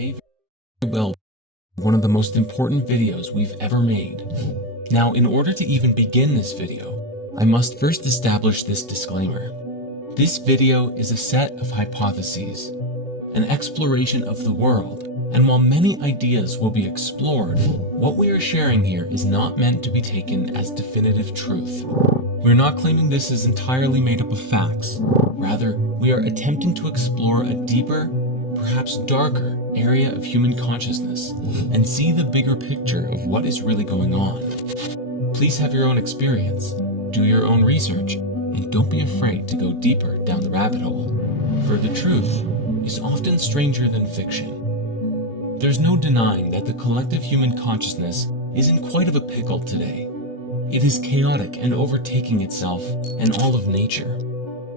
may very well be one of the most important videos we've ever made. Now, in order to even begin this video, I must first establish this disclaimer. This video is a set of hypotheses, an exploration of the world, and while many ideas will be explored, what we are sharing here is not meant to be taken as definitive truth. We're not claiming this is entirely made up of facts. Rather, we are attempting to explore a deeper, perhaps darker, area of human consciousness and see the bigger picture of what is really going on. Please have your own experience, do your own research, and don't be afraid to go deeper down the rabbit hole, for the truth is often stranger than fiction. There's no denying that the collective human consciousness is in quite of a pickle today. It is chaotic and overtaking itself and all of nature.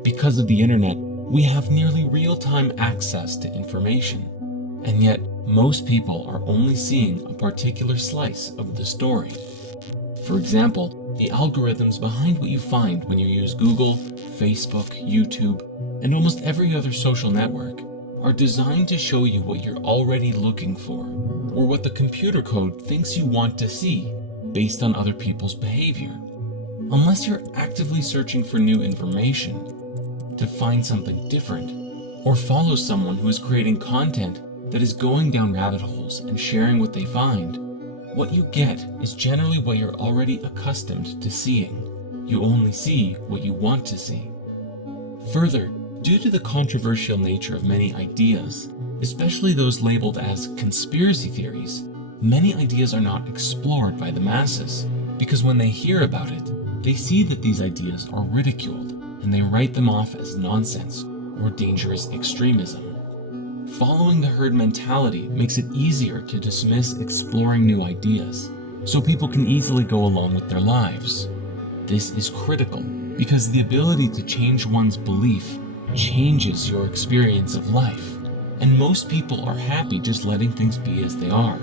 Because of the internet, we have nearly real-time access to information, and yet most people are only seeing a particular slice of the story. For example, the algorithms behind what you find when you use Google, Facebook, YouTube, and almost every other social network are designed to show you what you're already looking for, or what the computer code thinks you want to see based on other people's behavior. Unless you're actively searching for new information, to find something different, or follow someone who is creating content that is going down rabbit holes and sharing what they find, what you get is generally what you're already accustomed to seeing. You only see what you want to see. Further, due to the controversial nature of many ideas, especially those labeled as conspiracy theories, many ideas are not explored by the masses, because when they hear about it, they see that these ideas are ridiculed, and they write them off as nonsense or dangerous extremism. Following the herd mentality makes it easier to dismiss exploring new ideas, so people can easily go along with their lives. This is critical because the ability to change one's belief changes your experience of life, and most people are happy just letting things be as they are.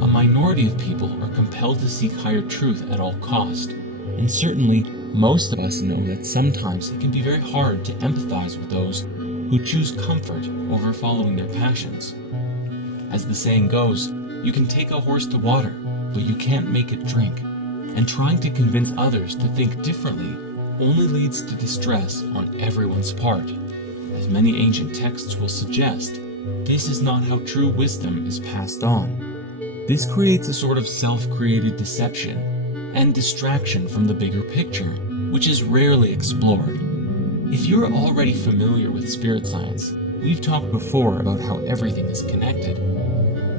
A minority of people are compelled to seek higher truth at all cost, and certainly most of us know that sometimes it can be very hard to empathize with those who choose comfort over following their passions. As the saying goes, you can take a horse to water, but you can't make it drink, and trying to convince others to think differently only leads to distress on everyone's part. As many ancient texts will suggest, this is not how true wisdom is passed on. This creates a sort of self-created deception and distraction from the bigger picture, which is rarely explored. If you're already familiar with spirit science, we've talked before about how everything is connected.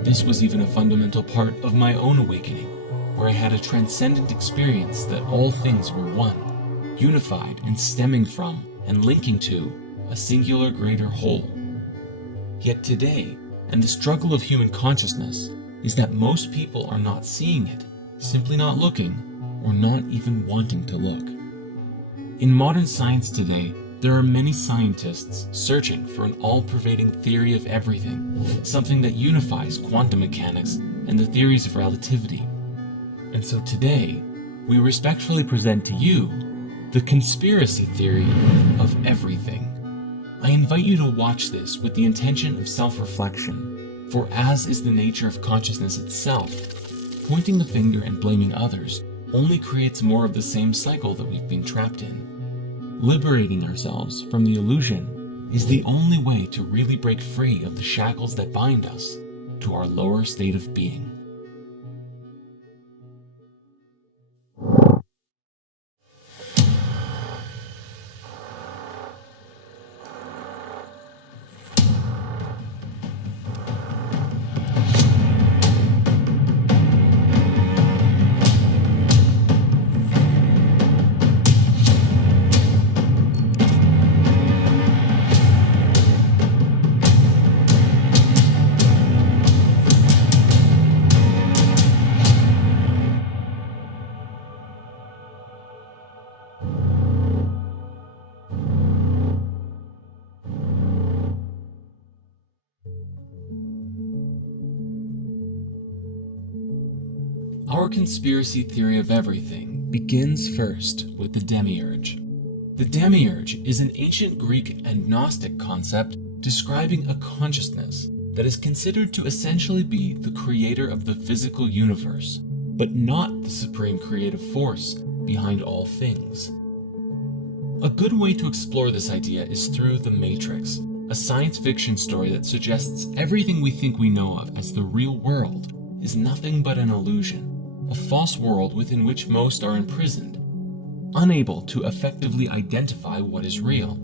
This was even a fundamental part of my own awakening, where I had a transcendent experience that all things were one, unified and stemming from and linking to a singular greater whole. Yet today, and the struggle of human consciousness, is that most people are not seeing it, simply not looking, or not even wanting to look. In modern science today, there are many scientists searching for an all-pervading theory of everything, something that unifies quantum mechanics and the theories of relativity. And so today, we respectfully present to you the conspiracy theory of everything. I invite you to watch this with the intention of self-reflection, for as is the nature of consciousness itself, pointing the finger and blaming others only creates more of the same cycle that we've been trapped in. Liberating ourselves from the illusion is the only way to really break free of the shackles that bind us to our lower state of being. Our conspiracy theory of everything begins first with the demiurge. The demiurge is an ancient Greek and Gnostic concept describing a consciousness that is considered to essentially be the creator of the physical universe, but not the supreme creative force behind all things. A good way to explore this idea is through The Matrix, a science fiction story that suggests everything we think we know of as the real world is nothing but an illusion, a false world within which most are imprisoned, unable to effectively identify what is real.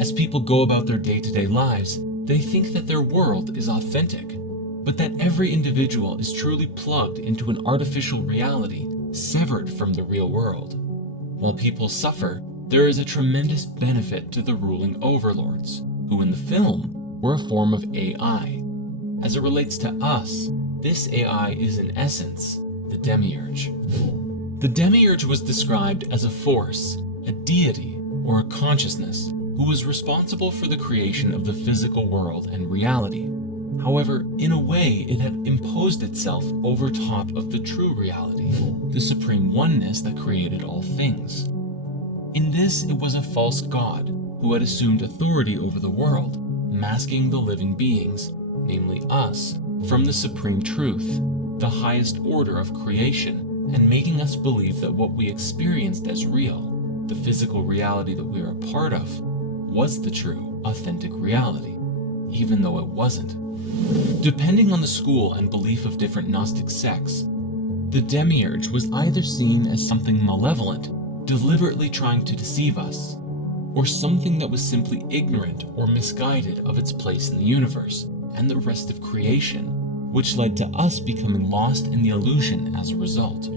As people go about their day-to-day lives, they think that their world is authentic, but that every individual is truly plugged into an artificial reality severed from the real world. While people suffer, there is a tremendous benefit to the ruling overlords, who in the film were a form of AI. As it relates to us, this AI is in essence the demiurge. The demiurge was described as a force, a deity, or a consciousness who was responsible for the creation of the physical world and reality. However, in a way, it had imposed itself over top of the true reality, the supreme oneness that created all things. In this, it was a false god who had assumed authority over the world, masking the living beings, namely us, from the supreme truth, the highest order of creation, and making us believe that what we experienced as real, the physical reality that we are a part of, was the true, authentic reality, even though it wasn't. Depending on the school and belief of different Gnostic sects, the demiurge was either seen as something malevolent, deliberately trying to deceive us, or something that was simply ignorant or misguided of its place in the universe and the rest of creation, which led to us becoming lost in the illusion as a result.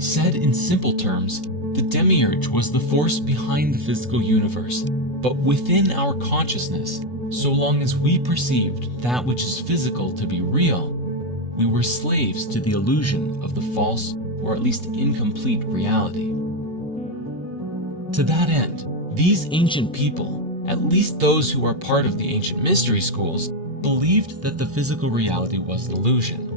Said in simple terms, the demiurge was the force behind the physical universe, but within our consciousness, so long as we perceived that which is physical to be real, we were slaves to the illusion of the false, or at least incomplete, reality. To that end, these ancient people, at least those who are part of the ancient mystery schools, believed that the physical reality was an illusion.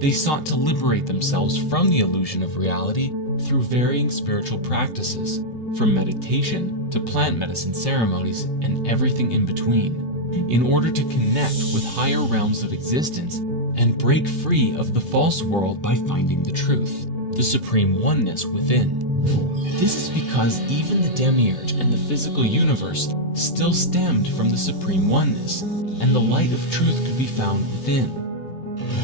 They sought to liberate themselves from the illusion of reality through varying spiritual practices, from meditation to plant medicine ceremonies and everything in between, in order to connect with higher realms of existence and break free of the false world by finding the truth, the supreme oneness within. This is because even the demiurge and the physical universe still stemmed from the supreme oneness, and the light of truth could be found within.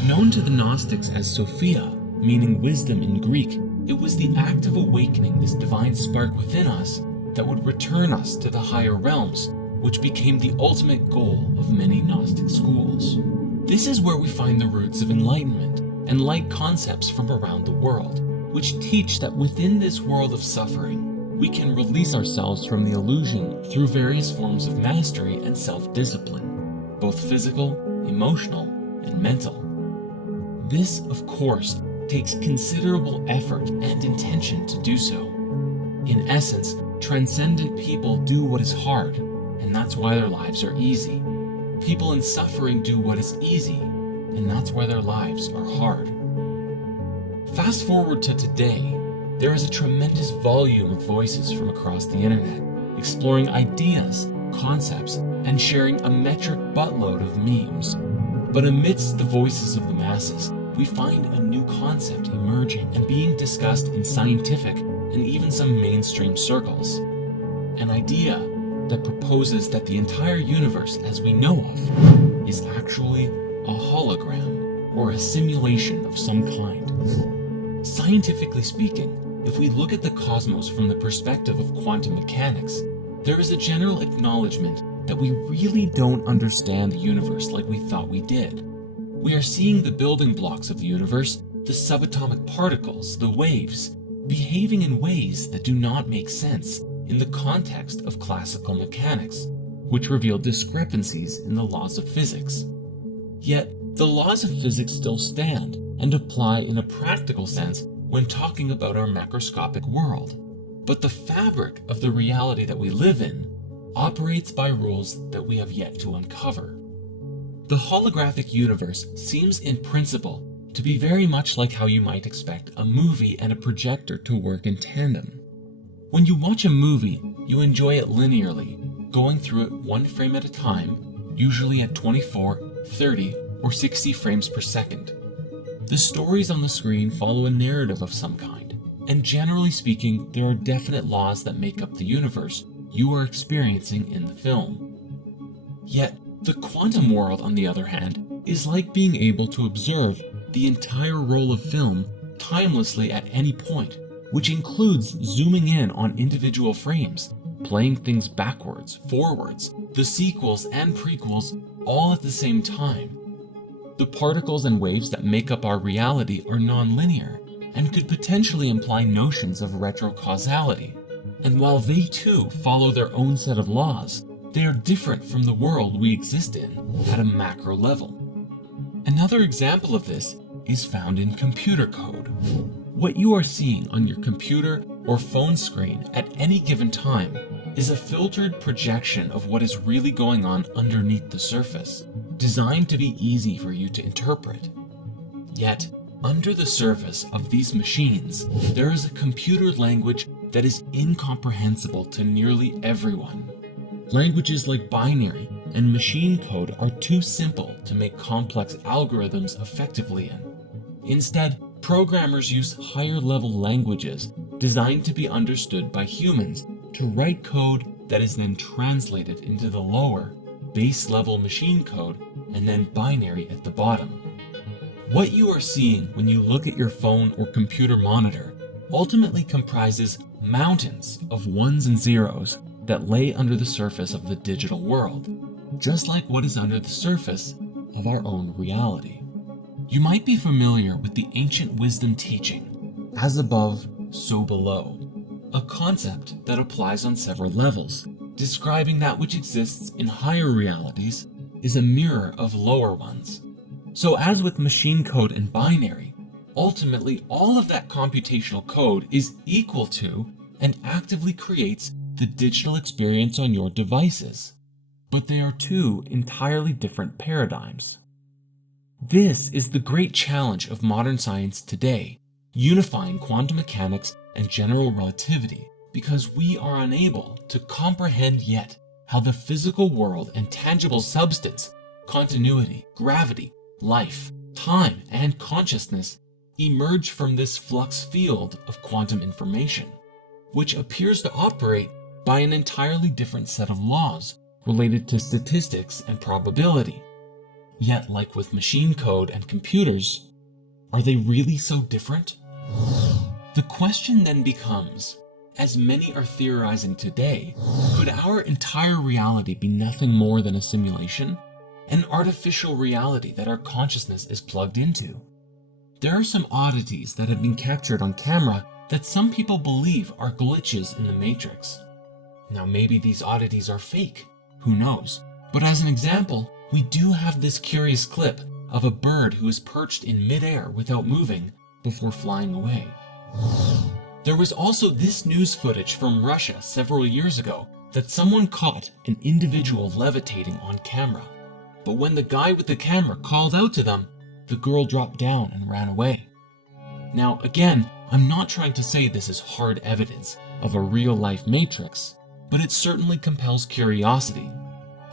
Known to the Gnostics as Sophia, meaning wisdom in Greek, it was the act of awakening this divine spark within us that would return us to the higher realms, which became the ultimate goal of many Gnostic schools. This is where we find the roots of enlightenment and light concepts from around the world, which teach that within this world of suffering, we can release ourselves from the illusion through various forms of mastery and self-discipline, both physical, emotional, and mental. This, of course, takes considerable effort and intention to do so. In essence, transcendent people do what is hard, and that's why their lives are easy. People in suffering do what is easy, and that's why their lives are hard. Fast forward to today, there is a tremendous volume of voices from across the internet, exploring ideas, concepts, and sharing a metric buttload of memes. But amidst the voices of the masses, we find a new concept emerging and being discussed in scientific and even some mainstream circles. An idea that proposes that the entire universe as we know of is actually a hologram or a simulation of some kind. Scientifically speaking, if we look at the cosmos from the perspective of quantum mechanics, there is a general acknowledgement that we really don't understand the universe like we thought we did. We are seeing the building blocks of the universe, the subatomic particles, the waves, behaving in ways that do not make sense in the context of classical mechanics, which reveal discrepancies in the laws of physics. Yet, the laws of physics still stand and apply in a practical sense when talking about our macroscopic world. But the fabric of the reality that we live in operates by rules that we have yet to uncover. The holographic universe seems in principle to be very much like how you might expect a movie and a projector to work in tandem. When you watch a movie, you enjoy it linearly, going through it one frame at a time, usually at 24 30, or 60 frames per second. The stories on the screen follow a narrative of some kind, and generally speaking, there are definite laws that make up the universe you are experiencing in the film. Yet, the quantum world, on the other hand, is like being able to observe the entire roll of film timelessly at any point, which includes zooming in on individual frames, playing things backwards, forwards, the sequels and prequels all at the same time. The particles and waves that make up our reality are non-linear and could potentially imply notions of retrocausality. And while they too follow their own set of laws, they are different from the world we exist in at a macro level. Another example of this is found in computer code. What you are seeing on your computer or phone screen at any given time is a filtered projection of what is really going on underneath the surface, designed to be easy for you to interpret. Yet, under the surface of these machines, there is a computer language that is incomprehensible to nearly everyone. Languages like binary and machine code are too simple to make complex algorithms effectively in. Instead, programmers use higher-level languages designed to be understood by humans to write code that is then translated into the lower, base-level machine code and then binary at the bottom. What you are seeing when you look at your phone or computer monitor ultimately comprises mountains of ones and zeros that lay under the surface of the digital world, just like what is under the surface of our own reality. You might be familiar with the ancient wisdom teaching, as above, so below, a concept that applies on several levels, describing that which exists in higher realities is a mirror of lower ones. So as with machine code and binary, ultimately all of that computational code is equal to and actively creates the digital experience on your devices. But they are two entirely different paradigms. This is the great challenge of modern science today, unifying quantum mechanics and general relativity, because we are unable to comprehend yet how the physical world and tangible substance, continuity, gravity, life, time, and consciousness emerge from this flux field of quantum information, which appears to operate by an entirely different set of laws related to statistics and probability. Yet, like with machine code and computers, are they really so different? The question then becomes, as many are theorizing today, could our entire reality be nothing more than a simulation? An artificial reality that our consciousness is plugged into? There are some oddities that have been captured on camera that some people believe are glitches in the Matrix. Now maybe these oddities are fake, who knows? But as an example, we do have this curious clip of a bird who is perched in midair without moving before flying away. There was also this news footage from Russia several years ago that someone caught an individual levitating on camera. But when the guy with the camera called out to them, the girl dropped down and ran away. Now again, I'm not trying to say this is hard evidence of a real-life Matrix, but it certainly compels curiosity.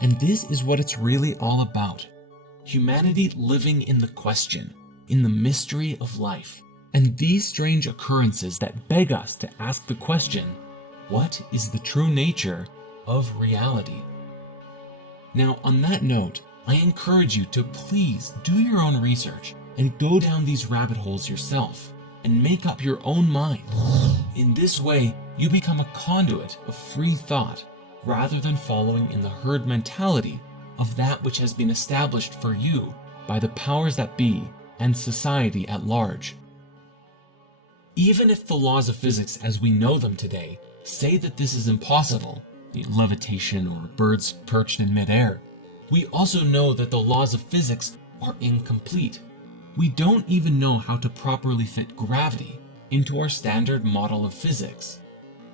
And this is what it's really all about. Humanity living in the question, in the mystery of life, and these strange occurrences that beg us to ask the question, what is the true nature of reality? Now, on that note, I encourage you to please do your own research and go down these rabbit holes yourself and make up your own mind. In this way, you become a conduit of free thought rather than following in the herd mentality of that which has been established for you by the powers that be and society at large. Even if the laws of physics as we know them today say that this is impossible, levitation or birds perched in midair, we also know that the laws of physics are incomplete. We don't even know how to properly fit gravity into our standard model of physics,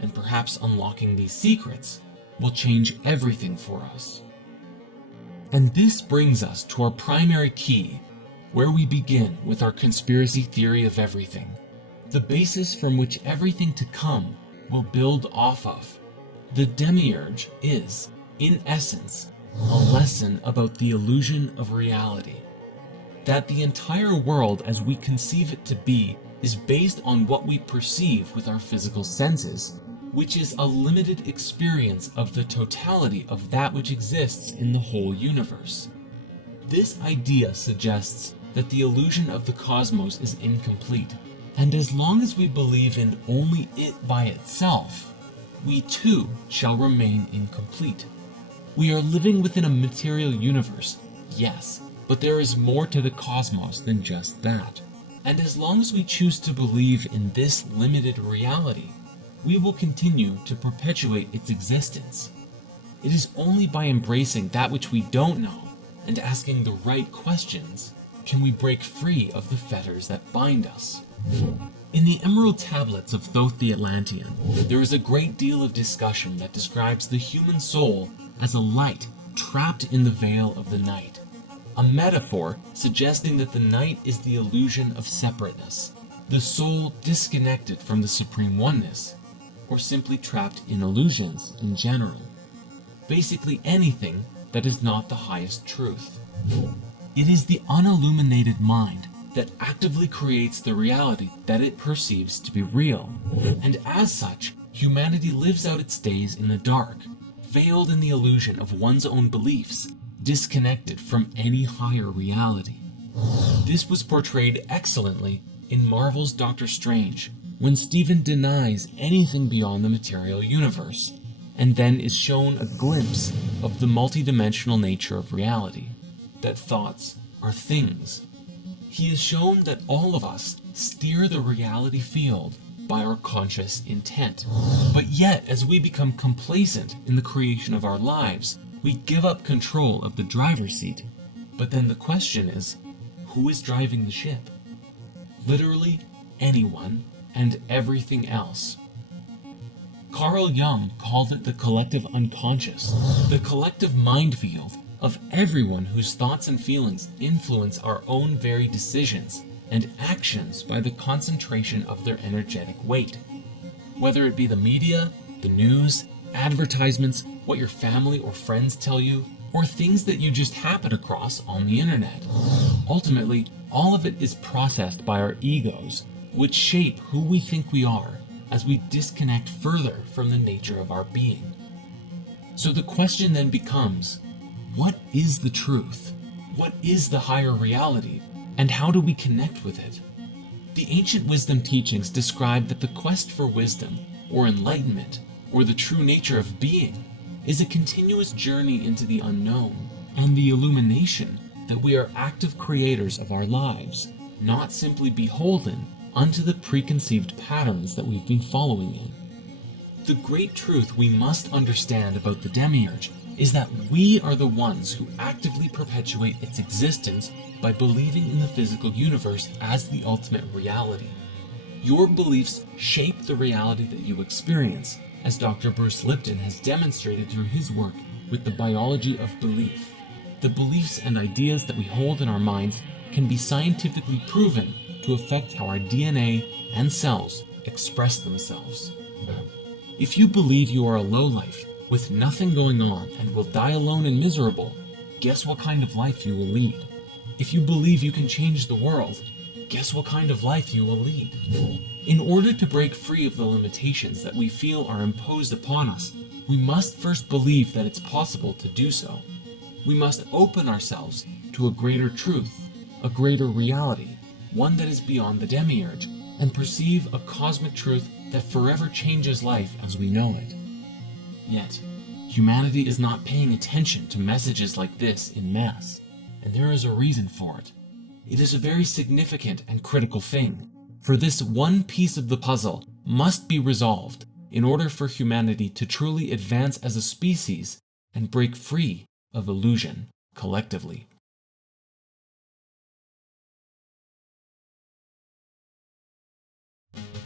and perhaps unlocking these secrets will change everything for us. And this brings us to our primary key, where we begin with our conspiracy theory of everything, the basis from which everything to come will build off of. The demiurge is, in essence, a lesson about the illusion of reality. That the entire world as we conceive it to be is based on what we perceive with our physical senses, which is a limited experience of the totality of that which exists in the whole universe. This idea suggests that the illusion of the cosmos is incomplete, and as long as we believe in only it by itself, we too shall remain incomplete. We are living within a material universe, yes, but there is more to the cosmos than just that. And as long as we choose to believe in this limited reality, we will continue to perpetuate its existence. It is only by embracing that which we don't know and asking the right questions can we break free of the fetters that bind us. In the Emerald Tablets of Thoth the Atlantean, there is a great deal of discussion that describes the human soul as a light trapped in the veil of the night, a metaphor suggesting that the night is the illusion of separateness, the soul disconnected from the supreme oneness, or simply trapped in illusions in general. Basically anything that is not the highest truth. It is the unilluminated mind that actively creates the reality that it perceives to be real, and as such, humanity lives out its days in the dark, veiled in the illusion of one's own beliefs, disconnected from any higher reality. This was portrayed excellently in Marvel's Doctor Strange, when Stephen denies anything beyond the material universe, and then is shown a glimpse of the multidimensional nature of reality, that thoughts are things. He is shown that all of us steer the reality field by our conscious intent, but yet as we become complacent in the creation of our lives, we give up control of the driver's seat. But then the question is, who is driving the ship? Literally anyone and everything else. Carl Jung called it the collective unconscious, the collective mind field of everyone whose thoughts and feelings influence our own very decisions and actions by the concentration of their energetic weight. Whether it be the media, the news, advertisements, what your family or friends tell you, or things that you just happen across on the internet. Ultimately, all of it is processed by our egos, which shape who we think we are as we disconnect further from the nature of our being. So the question then becomes, what is the truth? What is the higher reality? And how do we connect with it? The ancient wisdom teachings describe that the quest for wisdom, or enlightenment, or the true nature of being, is a continuous journey into the unknown, and the illumination that we are active creators of our lives, not simply beholden unto the preconceived patterns that we've been following in. The great truth we must understand about the demiurge is that we are the ones who actively perpetuate its existence by believing in the physical universe as the ultimate reality. Your beliefs shape the reality that you experience, as Dr. Bruce Lipton has demonstrated through his work with the biology of belief. The beliefs and ideas that we hold in our minds can be scientifically proven to affect how our DNA and cells express themselves. If you believe you are a lowlife with nothing going on and will die alone and miserable, guess what kind of life you will lead? If you believe you can change the world, guess what kind of life you will lead? In order to break free of the limitations that we feel are imposed upon us, we must first believe that it's possible to do so. We must open ourselves to a greater truth, a greater reality, one that is beyond the demiurge, and perceive a cosmic truth that forever changes life as we know it. Yet, humanity is not paying attention to messages like this en masse, and there is a reason for it. It is a very significant and critical thing, for this one piece of the puzzle must be resolved in order for humanity to truly advance as a species and break free of illusion collectively.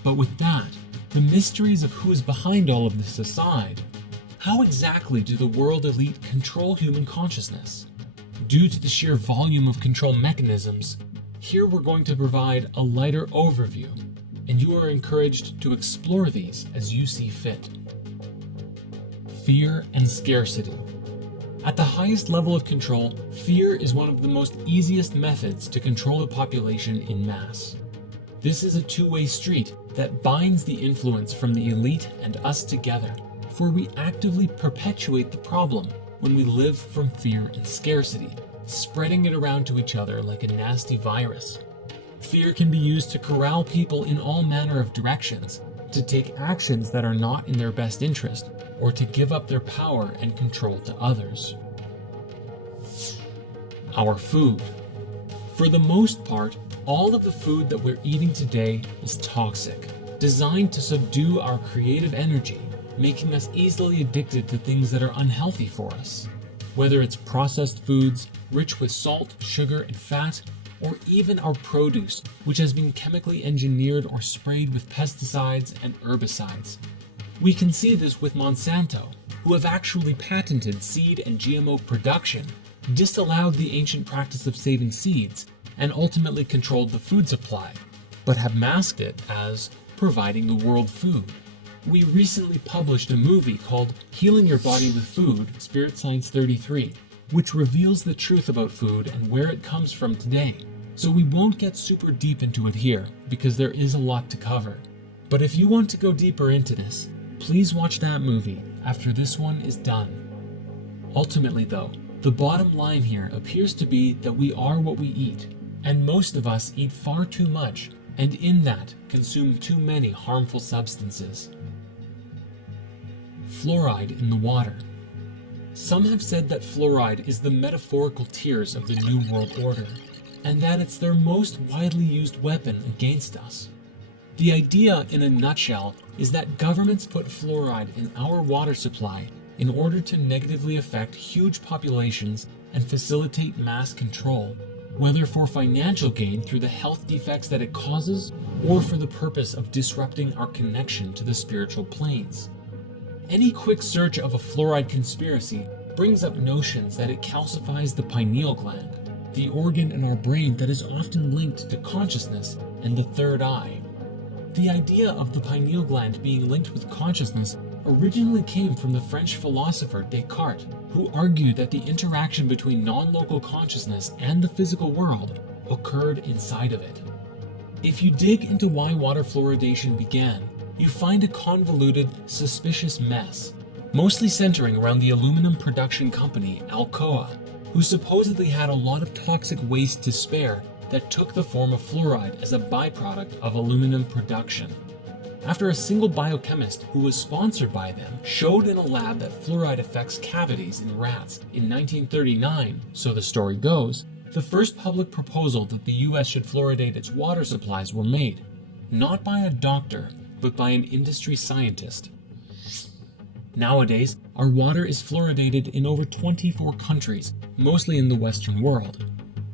But with that, the mysteries of who is behind all of this aside, how exactly do the world elite control human consciousness? Due to the sheer volume of control mechanisms, here we're going to provide a lighter overview, and you are encouraged to explore these as you see fit. Fear and scarcity. At the highest level of control, fear is one of the most easiest methods to control the population in mass. This is a two-way street that binds the influence from the elite and us together, for we actively perpetuate the problem when we live from fear and scarcity, spreading it around to each other like a nasty virus. Fear can be used to corral people in all manner of directions, to take actions that are not in their best interest, or to give up their power and control to others. Our food. For the most part, all of the food that we're eating today is toxic, designed to subdue our creative energy, making us easily addicted to things that are unhealthy for us. Whether it's processed foods, rich with salt, sugar, and fat, or even our produce, which has been chemically engineered or sprayed with pesticides and herbicides. We can see this with Monsanto, who have actually patented seed and GMO production, disallowed the ancient practice of saving seeds, and ultimately controlled the food supply, but have masked it as providing the world food. We recently published a movie called Healing Your Body with Food, Spirit Science 33, which reveals the truth about food and where it comes from today. So we won't get super deep into it here, because there is a lot to cover. But if you want to go deeper into this, please watch that movie after this one is done. Ultimately though, the bottom line here appears to be that we are what we eat, and most of us eat far too much, and in that consume too many harmful substances. Fluoride in the water. Some have said that fluoride is the metaphorical tears of the New World Order, and that it's their most widely used weapon against us. The idea, in a nutshell, is that governments put fluoride in our water supply in order to negatively affect huge populations and facilitate mass control, whether for financial gain through the health defects that it causes, or for the purpose of disrupting our connection to the spiritual planes. Any quick search of a fluoride conspiracy brings up notions that it calcifies the pineal gland, the organ in our brain that is often linked to consciousness and the third eye. The idea of the pineal gland being linked with consciousness originally came from the French philosopher Descartes, who argued that the interaction between non-local consciousness and the physical world occurred inside of it. If you dig into why water fluoridation began, you find a convoluted, suspicious mess, mostly centering around the aluminum production company Alcoa, who supposedly had a lot of toxic waste to spare that took the form of fluoride as a byproduct of aluminum production. After a single biochemist who was sponsored by them showed in a lab that fluoride affects cavities in rats in 1939, so the story goes, the first public proposal that the US should fluoridate its water supplies were made, not by a doctor, but by an industry scientist. Nowadays, our water is fluoridated in over 24 countries, mostly in the Western world.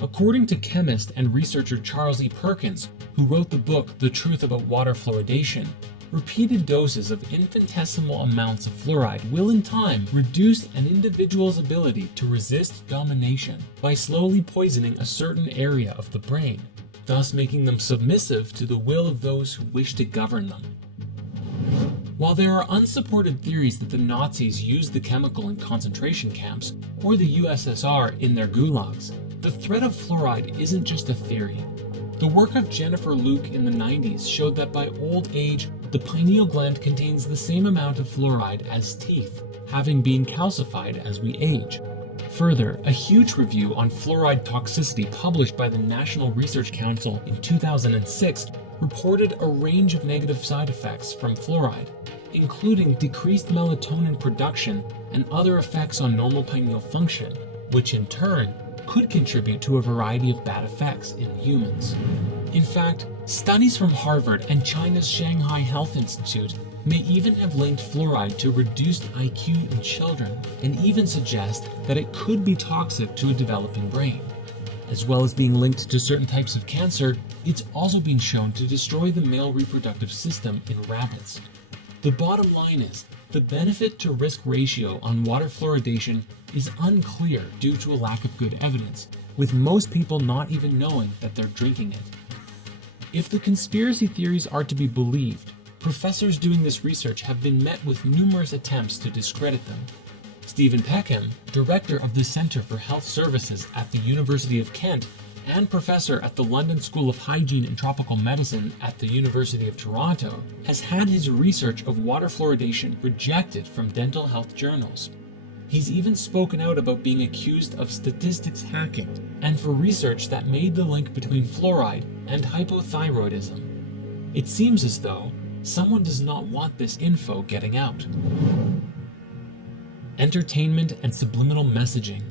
According to chemist and researcher Charles E. Perkins, who wrote the book The Truth About Water Fluoridation, repeated doses of infinitesimal amounts of fluoride will in time reduce an individual's ability to resist domination by slowly poisoning a certain area of the brain, thus making them submissive to the will of those who wish to govern them. While there are unsupported theories that the Nazis used the chemical in concentration camps, or the USSR in their gulags, the threat of fluoride isn't just a theory. The work of Jennifer Luke in the 90s showed that by old age, the pineal gland contains the same amount of fluoride as teeth, having been calcified as we age. Further, a huge review on fluoride toxicity published by the National Research Council in 2006 reported a range of negative side effects from fluoride, including decreased melatonin production and other effects on normal pineal function, which in turn could contribute to a variety of bad effects in humans. In fact, studies from Harvard and China's Shanghai Health Institute may even have linked fluoride to reduced IQ in children, and even suggest that it could be toxic to a developing brain. As well as being linked to certain types of cancer, it's also been shown to destroy the male reproductive system in rabbits. The bottom line is, the benefit to risk ratio on water fluoridation is unclear due to a lack of good evidence, with most people not even knowing that they're drinking it. If the conspiracy theories are to be believed, professors doing this research have been met with numerous attempts to discredit them. Stephen Peckham, director of the Centre for Health Services at the University of Kent and professor at the London School of Hygiene and Tropical Medicine at the University of Toronto, has had his research of water fluoridation rejected from dental health journals. He's even spoken out about being accused of statistics hacking and for research that made the link between fluoride and hypothyroidism. It seems as though someone does not want this info getting out. Entertainment and subliminal messaging.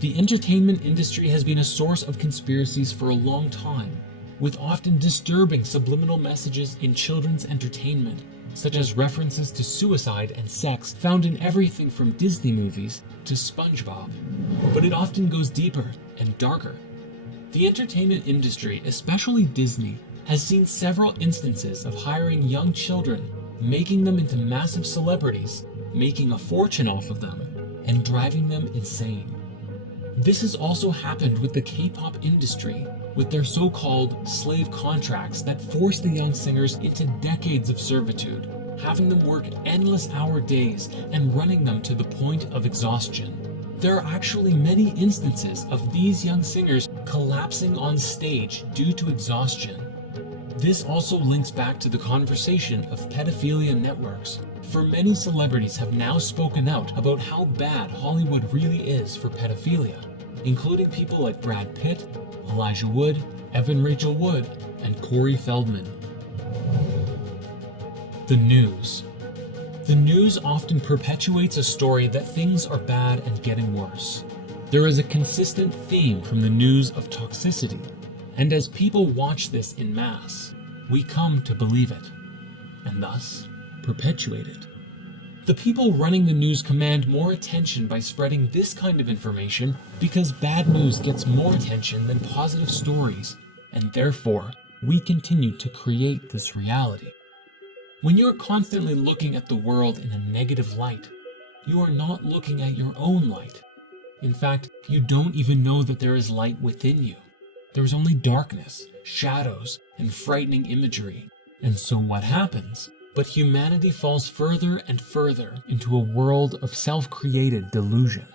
The entertainment industry has been a source of conspiracies for a long time, with often disturbing subliminal messages in children's entertainment, such as references to suicide and sex found in everything from Disney movies to SpongeBob. But it often goes deeper and darker. The entertainment industry, especially Disney, has seen several instances of hiring young children, making them into massive celebrities, making a fortune off of them, and driving them insane. This has also happened with the K-pop industry, with their so-called slave contracts that force the young singers into decades of servitude, having them work endless hour days and running them to the point of exhaustion. There are actually many instances of these young singers collapsing on stage due to exhaustion. This also links back to the conversation of pedophilia networks, for many celebrities have now spoken out about how bad Hollywood really is for pedophilia, including people like Brad Pitt, Elijah Wood, Evan Rachel Wood, and Corey Feldman. The news. The news often perpetuates a story that things are bad and getting worse. There is a consistent theme from the news of toxicity, and as people watch this in mass, we come to believe it, and thus perpetuate it. The people running the news command more attention by spreading this kind of information because bad news gets more attention than positive stories, and therefore, we continue to create this reality. When you're constantly looking at the world in a negative light, you are not looking at your own light. In fact, you don't even know that there is light within you. There is only darkness, shadows, and frightening imagery. And so what happens? But humanity falls further and further into a world of self-created delusion.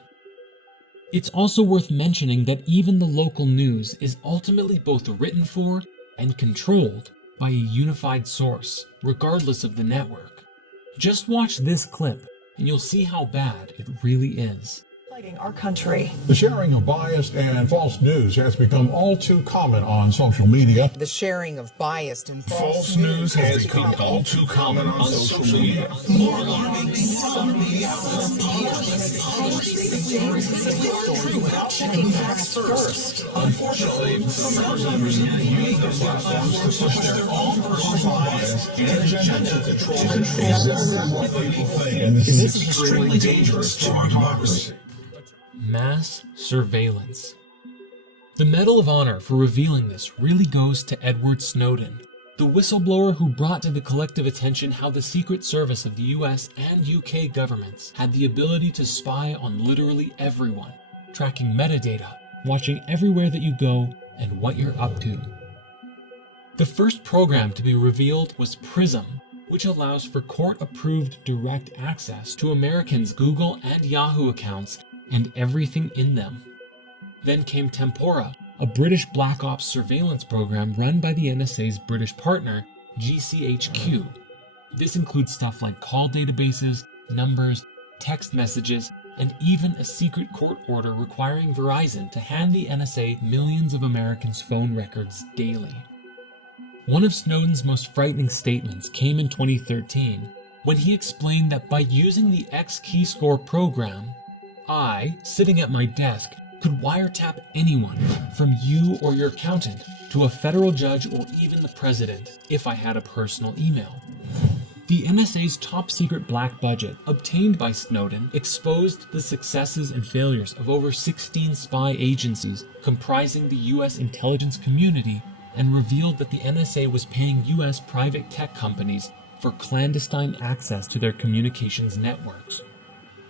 It's also worth mentioning that even the local news is ultimately both written for and controlled by a unified source, regardless of the network. Just watch this clip and you'll see how bad it really is. Our country. The sharing of biased and false news has become all too common on social media. The sharing of biased and False news has become all too common on social media. More alarming, some media without checking facts first. Unfortunately, some members use their platforms to push their own personal bias and agenda to control exactly what people think. And this is extremely dangerous to our democracy. Mass surveillance. The Medal of Honor for revealing this really goes to Edward Snowden, the whistleblower who brought to the collective attention how the Secret Service of the US and UK governments had the ability to spy on literally everyone, tracking metadata, watching everywhere that you go, and what you're up to. The first program to be revealed was PRISM, which allows for court-approved direct access to Americans' Google and Yahoo accounts and everything in them. Then came Tempora, a British Black Ops surveillance program run by the NSA's British partner, GCHQ. This includes stuff like call databases, numbers, text messages, and even a secret court order requiring Verizon to hand the NSA millions of Americans' phone records daily. One of Snowden's most frightening statements came in 2013, when he explained that by using the X-Keyscore program, I, sitting at my desk, could wiretap anyone, from you or your accountant, to a federal judge or even the president, if I had a personal email. The NSA's top-secret black budget, obtained by Snowden, exposed the successes and failures of over 16 spy agencies comprising the US intelligence community, and revealed that the NSA was paying US private tech companies for clandestine access to their communications networks.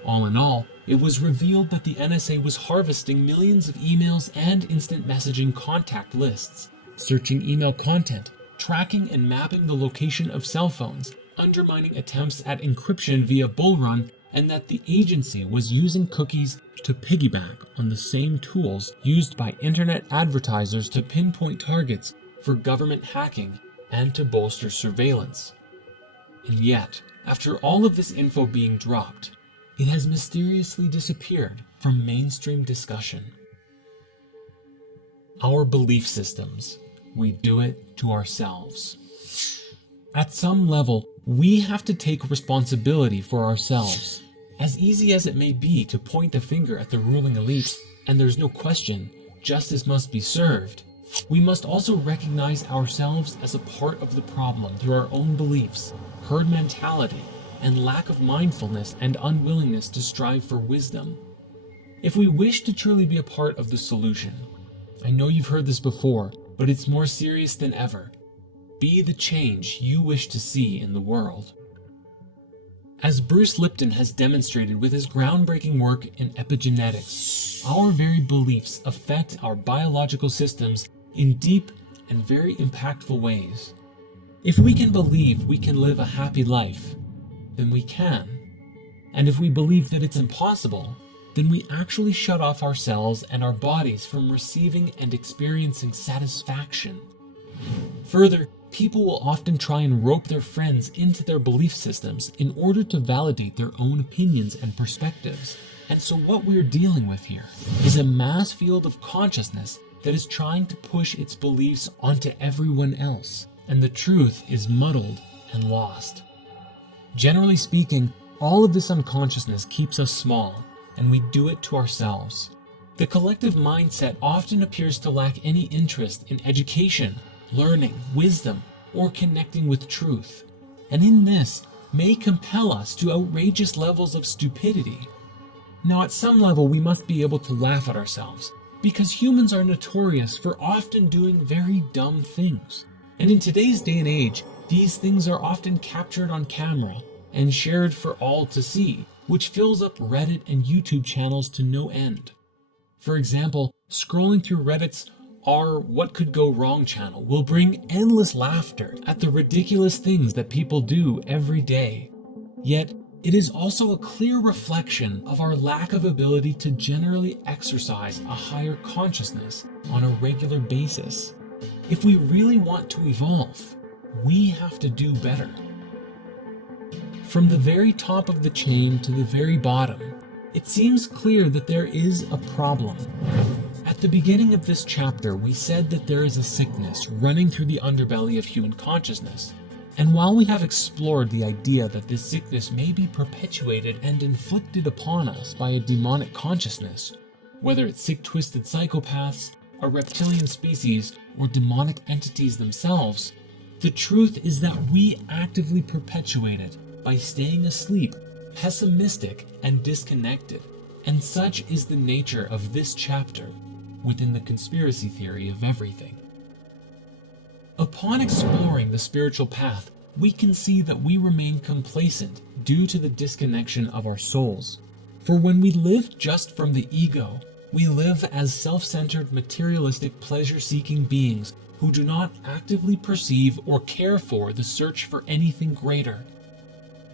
All in all, it was revealed that the NSA was harvesting millions of emails and instant messaging contact lists, searching email content, tracking and mapping the location of cell phones, undermining attempts at encryption via Bull Run, and that the agency was using cookies to piggyback on the same tools used by internet advertisers to pinpoint targets for government hacking and to bolster surveillance. And yet, after all of this info being dropped, it has mysteriously disappeared from mainstream discussion. Our belief systems. We do it to ourselves. At some level, we have to take responsibility for ourselves. As easy as it may be to point the finger at the ruling elite, and there's no question, justice must be served, we must also recognize ourselves as a part of the problem through our own beliefs, herd mentality, and lack of mindfulness and unwillingness to strive for wisdom. If we wish to truly be a part of the solution, I know you've heard this before, but it's more serious than ever. Be the change you wish to see in the world. As Bruce Lipton has demonstrated with his groundbreaking work in epigenetics, our very beliefs affect our biological systems in deep and very impactful ways. If we can believe we can live a happy life, then we can. And if we believe that it's impossible, then we actually shut off ourselves and our bodies from receiving and experiencing satisfaction. Further, people will often try and rope their friends into their belief systems in order to validate their own opinions and perspectives. And so what we're dealing with here is a mass field of consciousness that is trying to push its beliefs onto everyone else, and the truth is muddled and lost. Generally speaking, all of this unconsciousness keeps us small, and we do it to ourselves. The collective mindset often appears to lack any interest in education, learning, wisdom, or connecting with truth, and in this may compel us to outrageous levels of stupidity. Now, at some level, we must be able to laugh at ourselves, because humans are notorious for often doing very dumb things. And in today's day and age, these things are often captured on camera and shared for all to see, which fills up Reddit and YouTube channels to no end. For example, scrolling through Reddit's Our What Could Go Wrong channel will bring endless laughter at the ridiculous things that people do every day. Yet, it is also a clear reflection of our lack of ability to generally exercise a higher consciousness on a regular basis. If we really want to evolve, we have to do better. From the very top of the chain to the very bottom, it seems clear that there is a problem. At the beginning of this chapter, we said that there is a sickness running through the underbelly of human consciousness. And while we have explored the idea that this sickness may be perpetuated and inflicted upon us by a demonic consciousness, whether it's sick, twisted psychopaths, a reptilian species, or demonic entities themselves, the truth is that we actively perpetuate it by staying asleep, pessimistic, and disconnected. And such is the nature of this chapter within the conspiracy theory of everything. Upon exploring the spiritual path, we can see that we remain complacent due to the disconnection of our souls. For when we live just from the ego, we live as self-centered, materialistic, pleasure-seeking beings who do not actively perceive or care for the search for anything greater.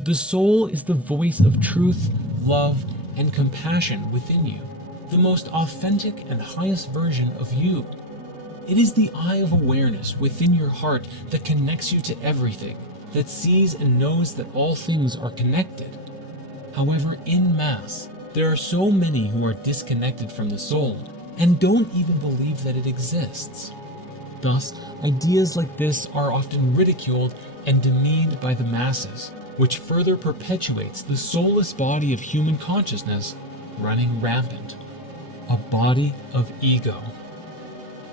The soul is the voice of truth, love, and compassion within you, the most authentic and highest version of you. It is the eye of awareness within your heart that connects you to everything, that sees and knows that all things are connected. However, en masse, there are so many who are disconnected from the soul and don't even believe that it exists. Thus, ideas like this are often ridiculed and demeaned by the masses, which further perpetuates the soulless body of human consciousness running rampant. A body of ego.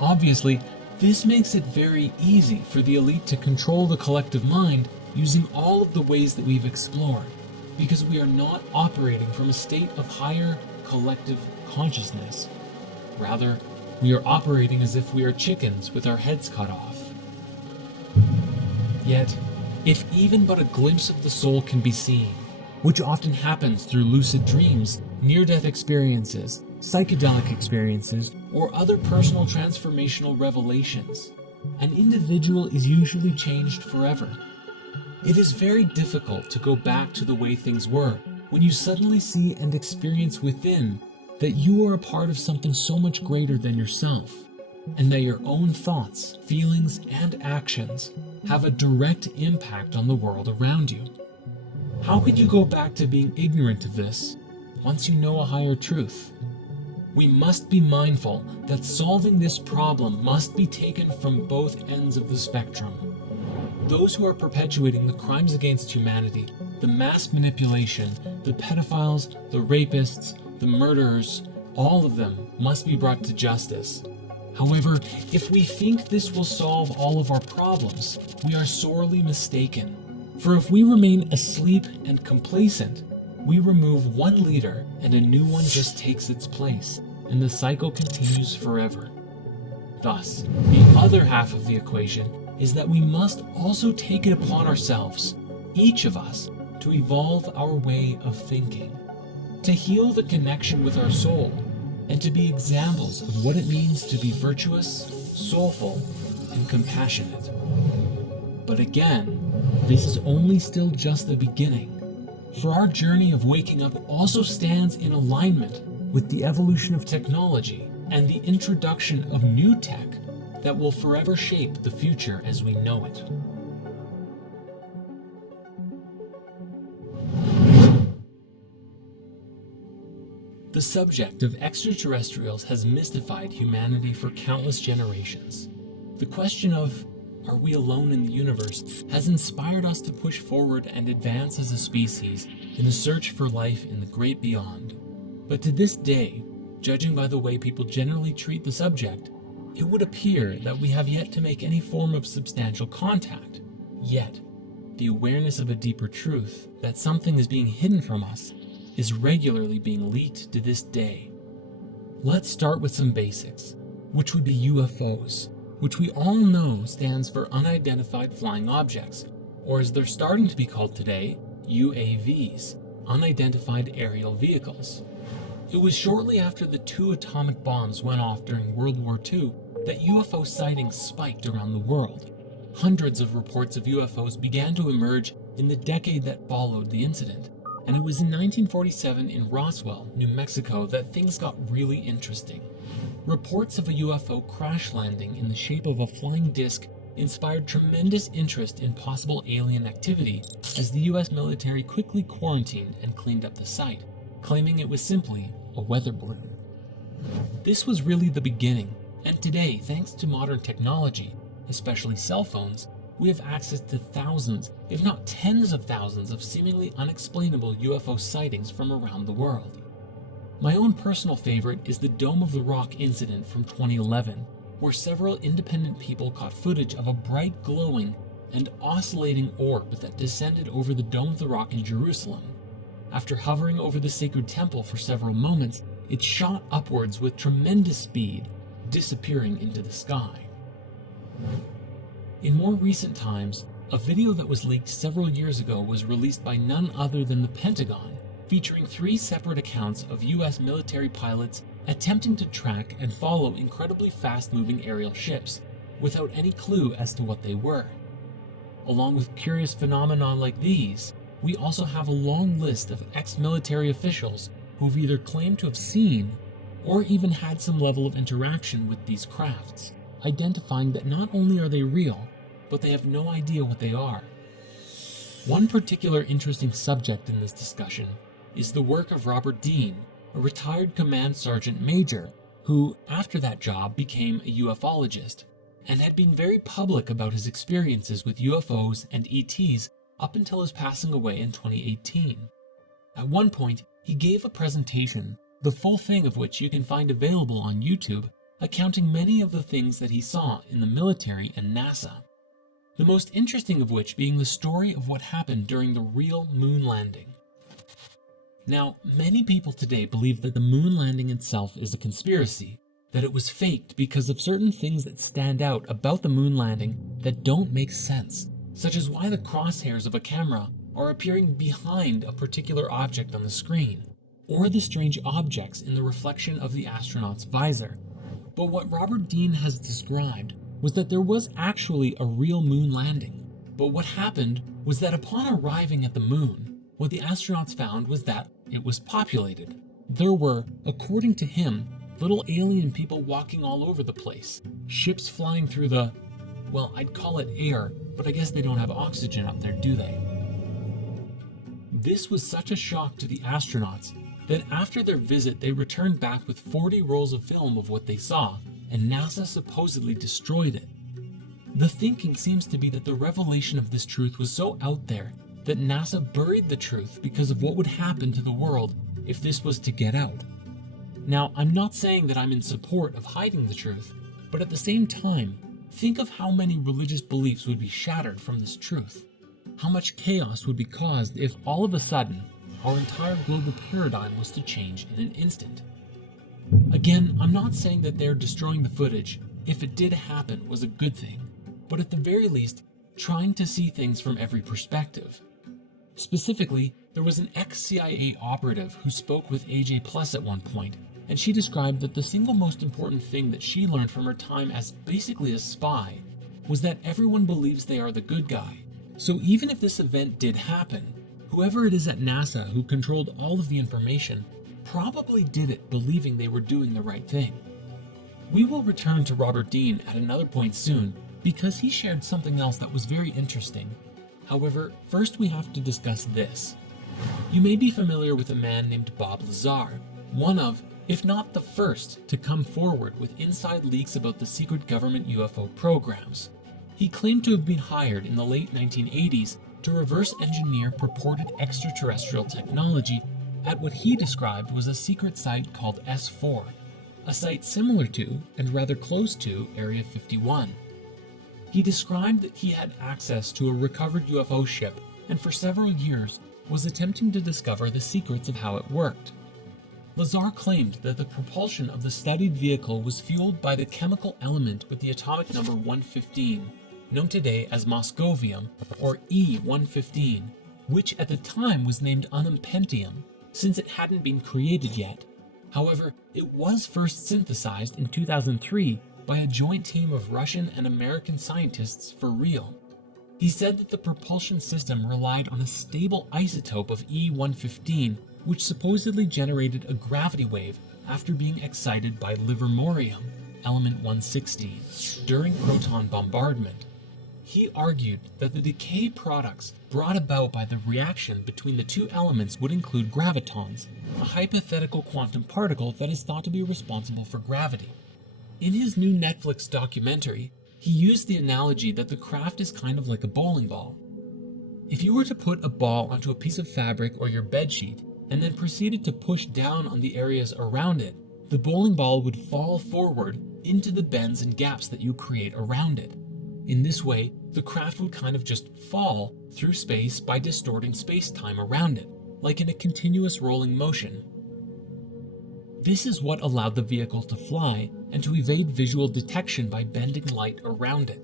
Obviously, this makes it very easy for the elite to control the collective mind using all of the ways that we've explored, because we are not operating from a state of higher collective consciousness. Rather, we are operating as if we are chickens with our heads cut off. Yet, if even but a glimpse of the soul can be seen, which often happens through lucid dreams, near-death experiences, psychedelic experiences, or other personal transformational revelations, an individual is usually changed forever. It is very difficult to go back to the way things were when you suddenly see and experience within that you are a part of something so much greater than yourself, and that your own thoughts, feelings, and actions have a direct impact on the world around you. How could you go back to being ignorant of this once you know a higher truth? We must be mindful that solving this problem must be taken from both ends of the spectrum. Those who are perpetuating the crimes against humanity, the mass manipulation, the pedophiles, the rapists, the murderers, all of them must be brought to justice. However, if we think this will solve all of our problems, we are sorely mistaken. For if we remain asleep and complacent, we remove one leader and a new one just takes its place, and the cycle continues forever. Thus, the other half of the equation is that we must also take it upon ourselves, each of us, to evolve our way of thinking, to heal the connection with our soul, and to be examples of what it means to be virtuous, soulful, and compassionate. But again, this is only still just the beginning, for our journey of waking up also stands in alignment with the evolution of technology and the introduction of new tech that will forever shape the future as we know it. The subject of extraterrestrials has mystified humanity for countless generations. The question of, are we alone in the universe, has inspired us to push forward and advance as a species in a search for life in the great beyond. But to this day, judging by the way people generally treat the subject, it would appear that we have yet to make any form of substantial contact. Yet, the awareness of a deeper truth, that something is being hidden from us, is regularly being leaked to this day. Let's start with some basics, which would be UFOs, which we all know stands for unidentified flying objects, or as they're starting to be called today, UAVs, unidentified aerial vehicles. It was shortly after the 2 atomic bombs went off during World War II that UFO sightings spiked around the world. Hundreds of reports of UFOs began to emerge in the decade that followed the incident, and it was in 1947 in Roswell, New Mexico, that things got really interesting. Reports of a UFO crash landing in the shape of a flying disc inspired tremendous interest in possible alien activity, as the US military quickly quarantined and cleaned up the site, claiming it was simply a weather balloon. This was really the beginning, and today, thanks to modern technology, especially cell phones, we have access to thousands, if not tens of thousands, of seemingly unexplainable UFO sightings from around the world. My own personal favorite is the Dome of the Rock incident from 2011, where several independent people caught footage of a bright, glowing, and oscillating orb that descended over the Dome of the Rock in Jerusalem. After hovering over the sacred temple for several moments, it shot upwards with tremendous speed, disappearing into the sky. In more recent times, a video that was leaked several years ago was released by none other than the Pentagon, featuring 3 separate accounts of US military pilots attempting to track and follow incredibly fast-moving aerial ships, without any clue as to what they were. Along with curious phenomena like these, we also have a long list of ex-military officials who have either claimed to have seen or even had some level of interaction with these crafts, identifying that not only are they real, but they have no idea what they are. One particular interesting subject in this discussion is the work of Robert Dean, a retired command sergeant major who, after that job, became a ufologist and had been very public about his experiences with UFOs and ETs up until his passing away in 2018. At one point, he gave a presentation, the full thing of which you can find available on YouTube, accounting many of the things that he saw in the military and NASA. The most interesting of which being the story of what happened during the real moon landing. Now, many people today believe that the moon landing itself is a conspiracy, that it was faked because of certain things that stand out about the moon landing that don't make sense, such as why the crosshairs of a camera are appearing behind a particular object on the screen, or the strange objects in the reflection of the astronaut's visor. But what Robert Dean has described was that there was actually a real moon landing, but what happened was that upon arriving at the moon, what the astronauts found was that it was populated. There were, according to him, little alien people walking all over the place, ships flying through the, well, I'd call it air, but I guess they don't have oxygen up there, do they? This was such a shock to the astronauts that after their visit they returned back with 40 rolls of film of what they saw, and NASA supposedly destroyed it. The thinking seems to be that the revelation of this truth was so out there that NASA buried the truth because of what would happen to the world if this was to get out. Now, I'm not saying that I'm in support of hiding the truth, but at the same time, think of how many religious beliefs would be shattered from this truth. How much chaos would be caused if all of a sudden our entire global paradigm was to change in an instant. Again, I'm not saying that they're destroying the footage, if it did happen, was a good thing, but at the very least, trying to see things from every perspective. Specifically, there was an ex-CIA operative who spoke with AJ Plus at one point, and she described that the single most important thing that she learned from her time as basically a spy was that everyone believes they are the good guy. So even if this event did happen, whoever it is at NASA who controlled all of the information probably did it believing they were doing the right thing. We will return to Robert Dean at another point soon because he shared something else that was very interesting. However, first we have to discuss this. You may be familiar with a man named Bob Lazar, one of, if not the first, to come forward with inside leaks about the secret government UFO programs. He claimed to have been hired in the late 1980s to reverse engineer purported extraterrestrial technology at what he described was a secret site called S4, a site similar to, and rather close to, Area 51. He described that he had access to a recovered UFO ship and for several years was attempting to discover the secrets of how it worked. Lazar claimed that the propulsion of the studied vehicle was fueled by the chemical element with the atomic number 115, known today as moscovium, or E-115, which at the time was named unimpentium, since it hadn't been created yet. However, it was first synthesized in 2003 by a joint team of Russian and American scientists for real. He said that the propulsion system relied on a stable isotope of E-115, which supposedly generated a gravity wave after being excited by livermorium, element 116, during proton bombardment. He argued that the decay products brought about by the reaction between the two elements would include gravitons, a hypothetical quantum particle that is thought to be responsible for gravity. In his new Netflix documentary, he used the analogy that the craft is kind of like a bowling ball. If you were to put a ball onto a piece of fabric or your bedsheet and then proceeded to push down on the areas around it, the bowling ball would fall forward into the bends and gaps that you create around it. In this way, the craft would kind of just fall through space by distorting space-time around it, like in a continuous rolling motion. This is what allowed the vehicle to fly and to evade visual detection by bending light around it.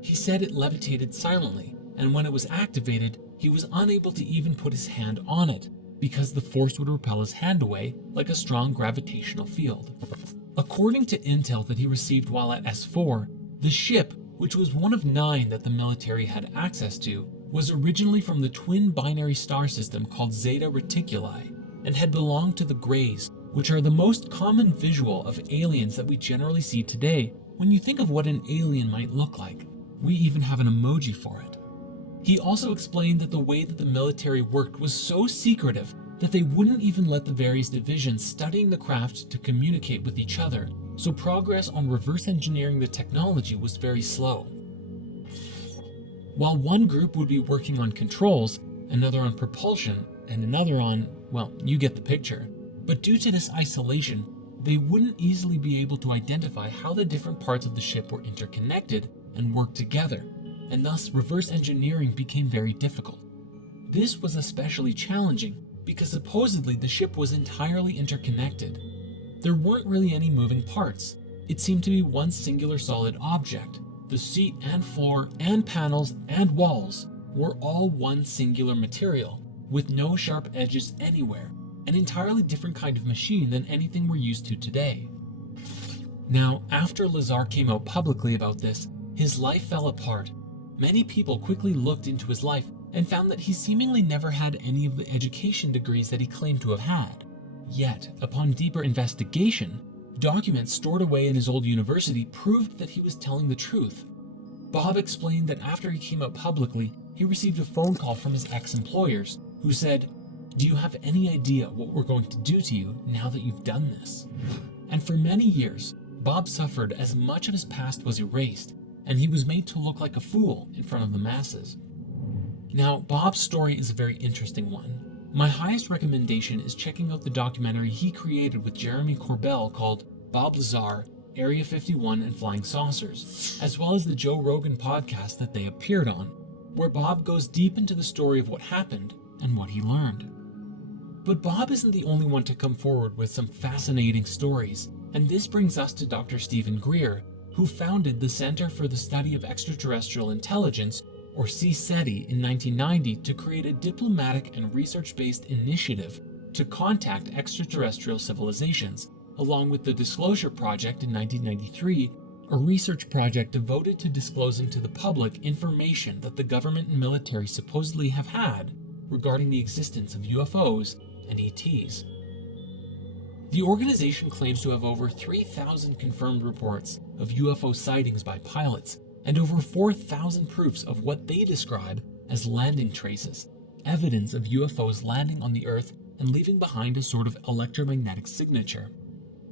He said it levitated silently, and when it was activated, he was unable to even put his hand on it, because the force would repel his hand away like a strong gravitational field. According to intel that he received while at S4, the ship, which was one of 9 that the military had access to, was originally from the twin binary star system called Zeta Reticuli, and had belonged to the Greys, which are the most common visual of aliens that we generally see today when you think of what an alien might look like. We even have an emoji for it. He also explained that the way that the military worked was so secretive that they wouldn't even let the various divisions studying the craft to communicate with each other, so progress on reverse engineering the technology was very slow. While one group would be working on controls, another on propulsion, and another on, well, you get the picture. But due to this isolation, they wouldn't easily be able to identify how the different parts of the ship were interconnected and worked together, and thus reverse engineering became very difficult. This was especially challenging because supposedly the ship was entirely interconnected. There weren't really any moving parts. It seemed to be one singular solid object. The seat and floor and panels and walls were all one singular material, with no sharp edges anywhere. An entirely different kind of machine than anything we're used to today. Now, after Lazar came out publicly about this, his life fell apart. Many people quickly looked into his life and found that he seemingly never had any of the education degrees that he claimed to have had. Yet, upon deeper investigation, documents stored away in his old university proved that he was telling the truth. Bob explained that after he came out publicly, he received a phone call from his ex-employers who said, "Do you have any idea what we're going to do to you now that you've done this?" And for many years, Bob suffered as much of his past was erased, and he was made to look like a fool in front of the masses. Now, Bob's story is a very interesting one. My highest recommendation is checking out the documentary he created with Jeremy Corbell called Bob Lazar, Area 51 and Flying Saucers, as well as the Joe Rogan podcast that they appeared on, where Bob goes deep into the story of what happened and what he learned. But Bob isn't the only one to come forward with some fascinating stories, and this brings us to Dr. Stephen Greer, who founded the Center for the Study of Extraterrestrial Intelligence, or CSETI, in 1990 to create a diplomatic and research-based initiative to contact extraterrestrial civilizations, along with the Disclosure Project in 1993, a research project devoted to disclosing to the public information that the government and military supposedly have had regarding the existence of UFOs and ETs. The organization claims to have over 3,000 confirmed reports of UFO sightings by pilots and over 4,000 proofs of what they describe as landing traces, evidence of UFOs landing on the Earth and leaving behind a sort of electromagnetic signature.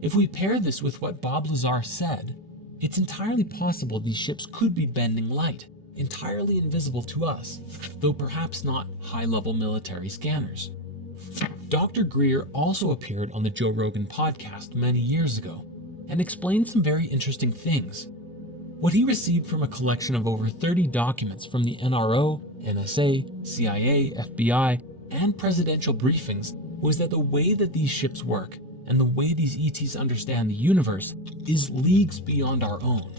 If we pair this with what Bob Lazar said, it's entirely possible these ships could be bending light, entirely invisible to us, though perhaps not high-level military scanners. Dr. Greer also appeared on the Joe Rogan podcast many years ago and explained some very interesting things. What he received from a collection of over 30 documents from the NRO, NSA, CIA, FBI, and presidential briefings was that the way that these ships work and the way these ETs understand the universe is leagues beyond our own.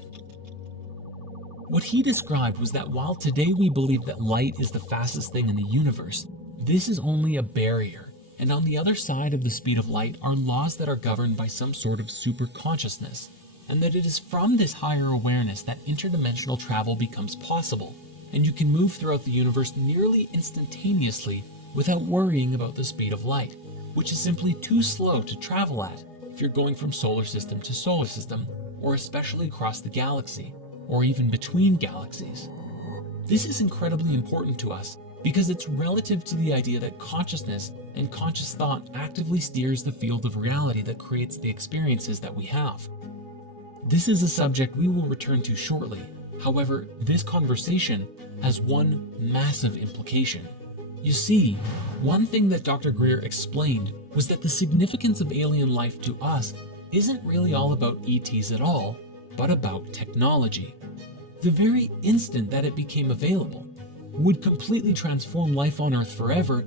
What he described was that while today we believe that light is the fastest thing in the universe, this is only a barrier, and on the other side of the speed of light are laws that are governed by some sort of super consciousness, and that it is from this higher awareness that interdimensional travel becomes possible, and you can move throughout the universe nearly instantaneously without worrying about the speed of light, which is simply too slow to travel at if you're going from solar system to solar system, or especially across the galaxy, or even between galaxies. This is incredibly important to us because it's relative to the idea that consciousness and conscious thought actively steers the field of reality that creates the experiences that we have. This is a subject we will return to shortly. However, this conversation has one massive implication. You see, one thing that Dr. Greer explained was that the significance of alien life to us isn't really all about ETs at all, but about technology. The very instant that it became available would completely transform life on Earth forever.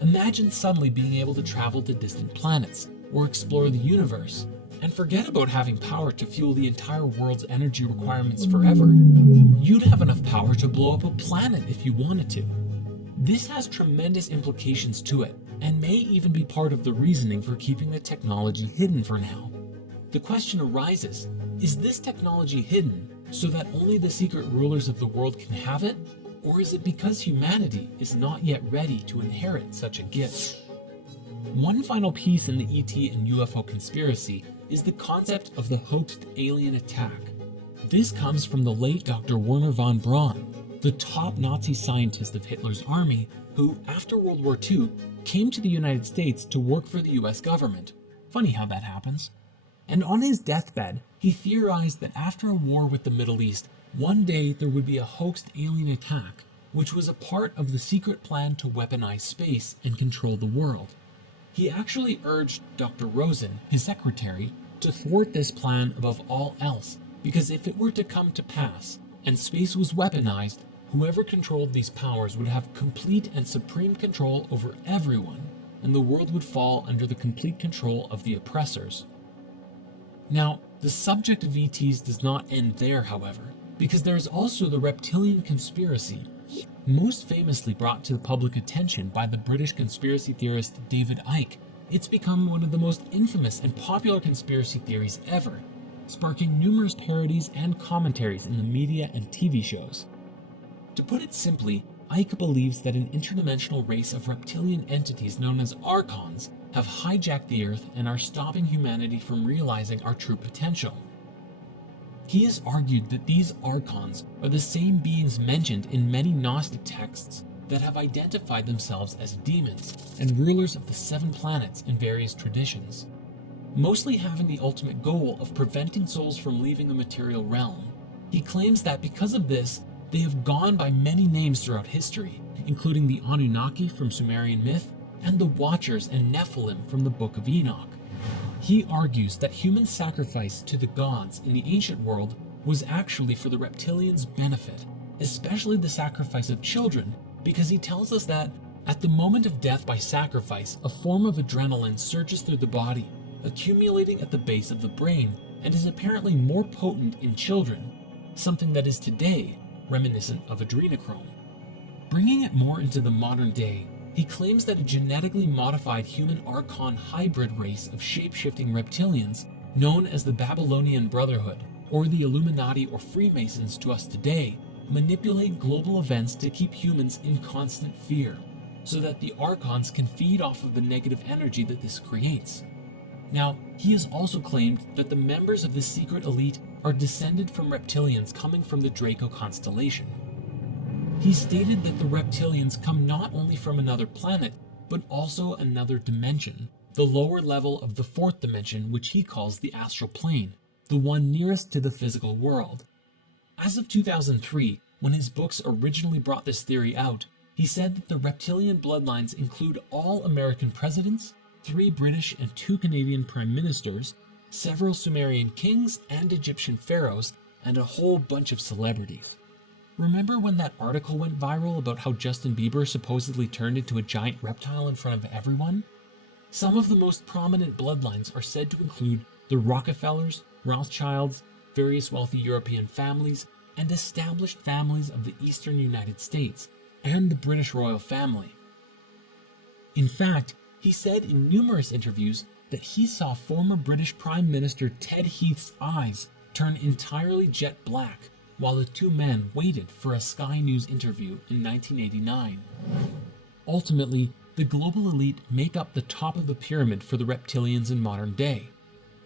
Imagine suddenly being able to travel to distant planets or explore the universe, and forget about having power to fuel the entire world's energy requirements forever. You'd have enough power to blow up a planet if you wanted to. This has tremendous implications to it, and may even be part of the reasoning for keeping the technology hidden for now. The question arises, is this technology hidden so that only the secret rulers of the world can have it? Or is it because humanity is not yet ready to inherit such a gift? One final piece in the ET and UFO conspiracy is the concept of the hoaxed alien attack. This comes from the late Dr. Werner von Braun, the top Nazi scientist of Hitler's army, who, after World War II, came to the United States to work for the US government. Funny how that happens. And on his deathbed, he theorized that after a war with the Middle East, one day there would be a hoaxed alien attack, which was a part of the secret plan to weaponize space and control the world. He actually urged Dr. Rosen, his secretary, to thwart this plan above all else, because if it were to come to pass, and space was weaponized, whoever controlled these powers would have complete and supreme control over everyone, and the world would fall under the complete control of the oppressors. Now, the subject of ETs does not end there, however, because there is also the reptilian conspiracy, most famously brought to the public attention by the British conspiracy theorist David Icke. It's become one of the most infamous and popular conspiracy theories ever, sparking numerous parodies and commentaries in the media and TV shows. To put it simply, Ike believes that an interdimensional race of reptilian entities known as Archons have hijacked the Earth and are stopping humanity from realizing our true potential. He has argued that these Archons are the same beings mentioned in many Gnostic texts that have identified themselves as demons and rulers of the 7 planets in various traditions, mostly having the ultimate goal of preventing souls from leaving the material realm. He claims that because of this, they have gone by many names throughout history, including the Anunnaki from Sumerian myth and the Watchers and Nephilim from the Book of Enoch. He argues that human sacrifice to the gods in the ancient world was actually for the reptilians' benefit, especially the sacrifice of children, because he tells us that at the moment of death by sacrifice, a form of adrenaline surges through the body, accumulating at the base of the brain, and is apparently more potent in children, something that is today reminiscent of adrenochrome. Bringing it more into the modern day, he claims that a genetically modified human Archon hybrid race of shape-shifting reptilians, known as the Babylonian Brotherhood, or the Illuminati or Freemasons to us today, manipulate global events to keep humans in constant fear, so that the Archons can feed off of the negative energy that this creates. Now, he has also claimed that the members of this secret elite are descended from reptilians coming from the Draco constellation. He stated that the reptilians come not only from another planet, but also another dimension, the lower level of the 4th dimension, which he calls the astral plane, the one nearest to the physical world. As of 2003, when his books originally brought this theory out, he said that the reptilian bloodlines include all American presidents, 3 British and 2 Canadian prime ministers, several Sumerian kings and Egyptian pharaohs, and a whole bunch of celebrities. Remember when that article went viral about how Justin Bieber supposedly turned into a giant reptile in front of everyone? Some of the most prominent bloodlines are said to include the Rockefellers, Rothschilds, various wealthy European families, and established families of the eastern United States, and the British royal family. In fact, he said in numerous interviews that he saw former British Prime Minister Ted Heath's eyes turn entirely jet black while the 2 men waited for a Sky News interview in 1989. Ultimately, the global elite make up the top of the pyramid for the reptilians in modern day,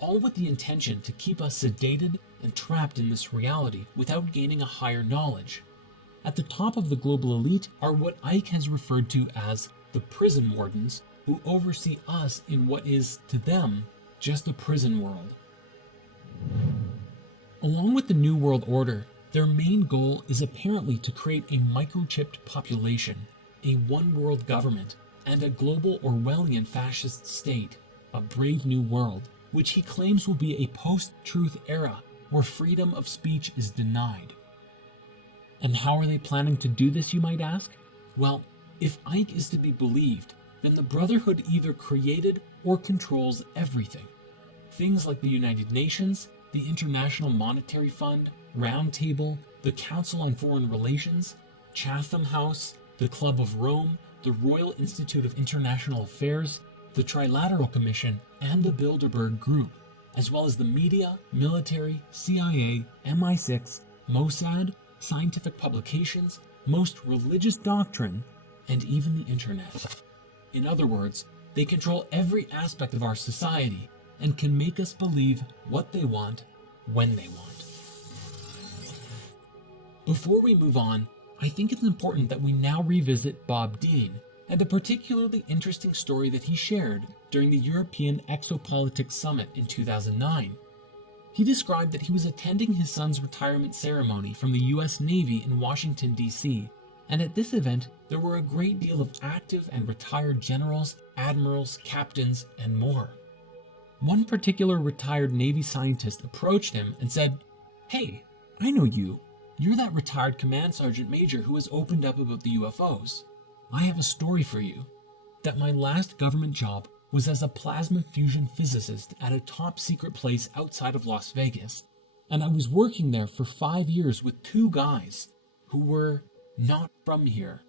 all with the intention to keep us sedated and trapped in this reality without gaining a higher knowledge. At the top of the global elite are what Ike has referred to as the prison wardens, who oversee us in what is, to them, just a prison world. Along with the New World Order, their main goal is apparently to create a microchipped population, a one-world government, and a global Orwellian fascist state, a brave new world, which he claims will be a post-truth era where freedom of speech is denied. And how are they planning to do this, you might ask? Well, if Ike is to be believed, then the Brotherhood either created or controls everything. Things like the United Nations, the International Monetary Fund, Round Table, the Council on Foreign Relations, Chatham House, the Club of Rome, the Royal Institute of International Affairs, the Trilateral Commission, and the Bilderberg Group, as well as the media, military, CIA, MI6, Mossad, scientific publications, most religious doctrine, and even the internet. In other words, they control every aspect of our society and can make us believe what they want, when they want. Before we move on, I think it's important that we now revisit Bob Dean and a particularly interesting story that he shared during the European Exopolitics Summit in 2009. He described that he was attending his son's retirement ceremony from the US Navy in Washington, D.C., and at this event, there were a great deal of active and retired generals, admirals, captains, and more. One particular retired Navy scientist approached him and said, "Hey, I know you. You're that retired command sergeant major who has opened up about the UFOs. I have a story for you. That my last government job was as a plasma fusion physicist at a top secret place outside of Las Vegas, and I was working there for 5 years with 2 guys who were not from here.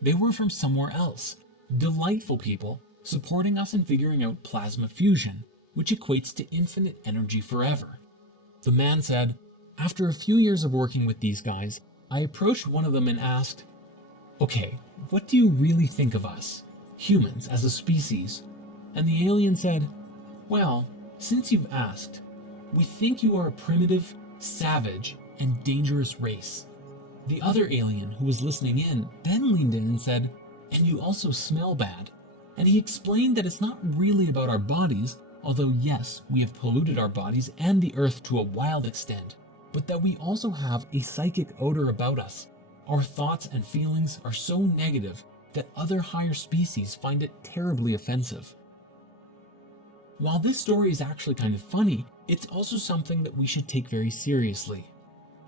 They were from somewhere else. Delightful people, supporting us in figuring out plasma fusion, which equates to infinite energy forever." The man said, "After a few years of working with these guys, I approached one of them and asked, "Okay, what do you really think of us, humans, as a species?" And the alien said, "Well, since you've asked, we think you are a primitive, savage, and dangerous race." The other alien, who was listening in, then leaned in and said, "And you also smell bad." And he explained that it's not really about our bodies, although yes, we have polluted our bodies and the earth to a wild extent, but that we also have a psychic odor about us. Our thoughts and feelings are so negative that other higher species find it terribly offensive. While this story is actually kind of funny, it's also something that we should take very seriously.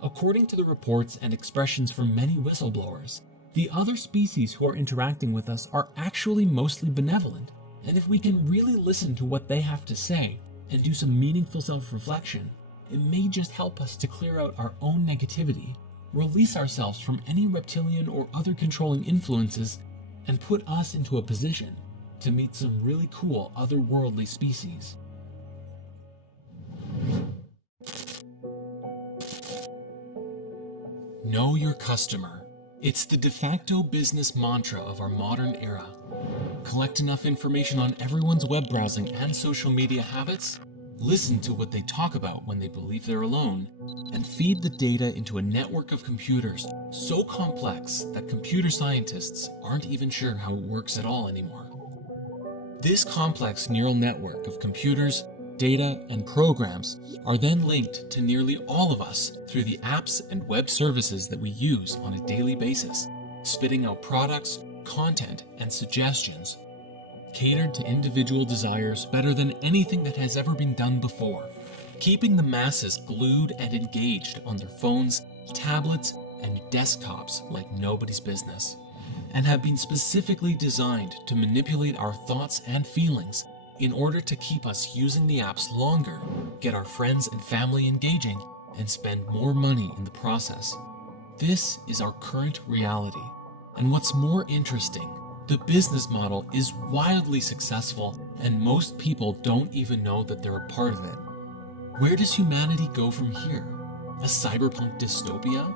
According to the reports and expressions from many whistleblowers, the other species who are interacting with us are actually mostly benevolent, and if we can really listen to what they have to say and do some meaningful self-reflection, it may just help us to clear out our own negativity, release ourselves from any reptilian or other controlling influences, and put us into a position to meet some really cool otherworldly species. Know your customer. It's the de facto business mantra of our modern era. Collect enough information on everyone's web browsing and social media habits, listen to what they talk about when they believe they're alone, and feed the data into a network of computers so complex that computer scientists aren't even sure how it works at all anymore. This complex neural network of computers, data, and programs are then linked to nearly all of us through the apps and web services that we use on a daily basis, spitting out products, content, and suggestions catered to individual desires better than anything that has ever been done before, keeping the masses glued and engaged on their phones, tablets, and desktops like nobody's business, and have been specifically designed to manipulate our thoughts and feelings in order to keep us using the apps longer, get our friends and family engaging, and spend more money in the process. This is our current reality, and what's more interesting, the business model is wildly successful, and most people don't even know that they're a part of it. Where does humanity go from here? A cyberpunk dystopia?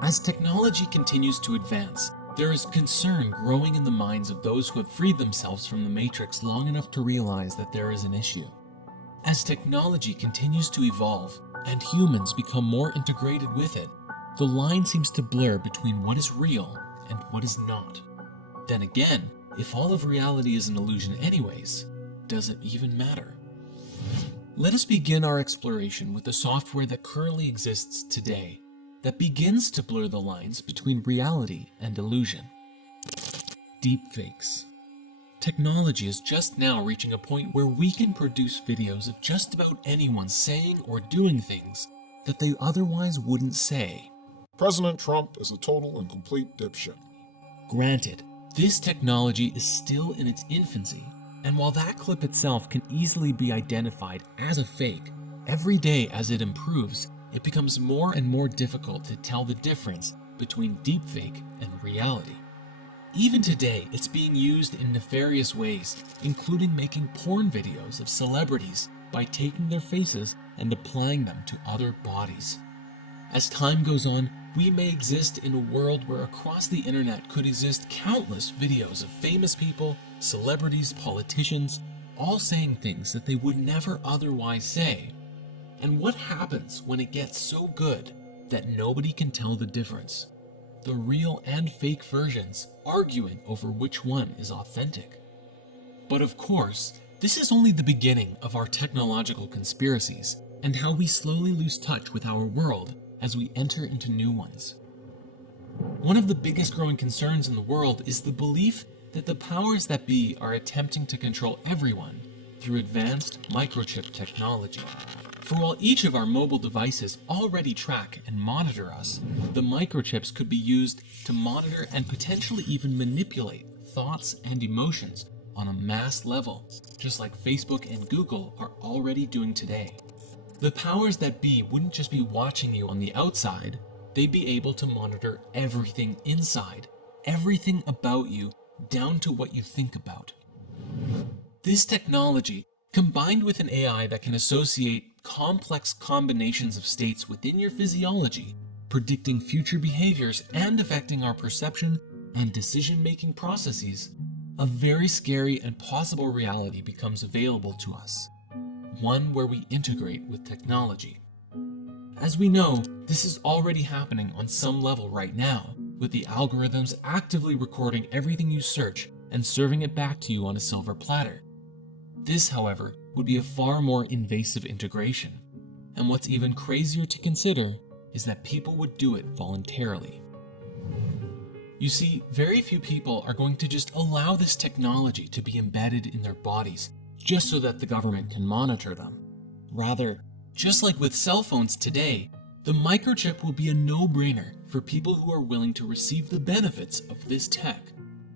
As technology continues to advance, there is concern growing in the minds of those who have freed themselves from the Matrix long enough to realize that there is an issue. As technology continues to evolve and humans become more integrated with it, the line seems to blur between what is real and what is not. Then again, if all of reality is an illusion anyways, does it even matter? Let us begin our exploration with the software that currently exists today that begins to blur the lines between reality and illusion. Deepfakes. Technology is just now reaching a point where we can produce videos of just about anyone saying or doing things that they otherwise wouldn't say. President Trump is a total and complete dipshit. Granted, this technology is still in its infancy, and while that clip itself can easily be identified as a fake, every day as it improves, it becomes more and more difficult to tell the difference between deepfake and reality. Even today, it's being used in nefarious ways, including making porn videos of celebrities by taking their faces and applying them to other bodies. As time goes on, we may exist in a world where across the internet could exist countless videos of famous people, celebrities, politicians, all saying things that they would never otherwise say. And what happens when it gets so good that nobody can tell the difference? The real and fake versions arguing over which one is authentic. But of course, this is only the beginning of our technological conspiracies and how we slowly lose touch with our world as we enter into new ones. One of the biggest growing concerns in the world is the belief that the powers that be are attempting to control everyone through advanced microchip technology. For while each of our mobile devices already track and monitor us, the microchips could be used to monitor and potentially even manipulate thoughts and emotions on a mass level, just like Facebook and Google are already doing today. The powers that be wouldn't just be watching you on the outside, they'd be able to monitor everything inside, everything about you, down to what you think about. This technology, combined with an AI that can associate complex combinations of states within your physiology, predicting future behaviors and affecting our perception and decision-making processes, a very scary and possible reality becomes available to us, one where we integrate with technology. As we know, this is already happening on some level right now, with the algorithms actively recording everything you search and serving it back to you on a silver platter. This, however, would be a far more invasive integration, and what's even crazier to consider is that people would do it voluntarily. You see, very few people are going to just allow this technology to be embedded in their bodies just so that the government can monitor them. Rather, just like with cell phones today, the microchip will be a no-brainer for people who are willing to receive the benefits of this tech,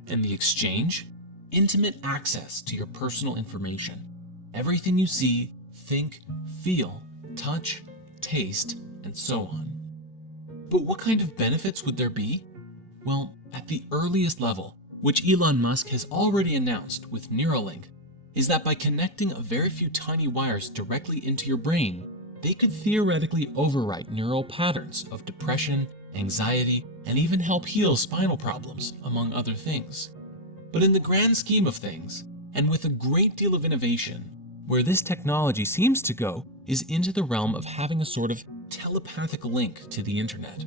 and the exchange? Intimate access to your personal information. Everything you see, think, feel, touch, taste, and so on. But what kind of benefits would there be? Well, at the earliest level, which Elon Musk has already announced with Neuralink, is that by connecting a very few tiny wires directly into your brain, they could theoretically overwrite neural patterns of depression, anxiety, and even help heal spinal problems, among other things. But in the grand scheme of things, and with a great deal of innovation, where this technology seems to go is into the realm of having a sort of telepathic link to the internet.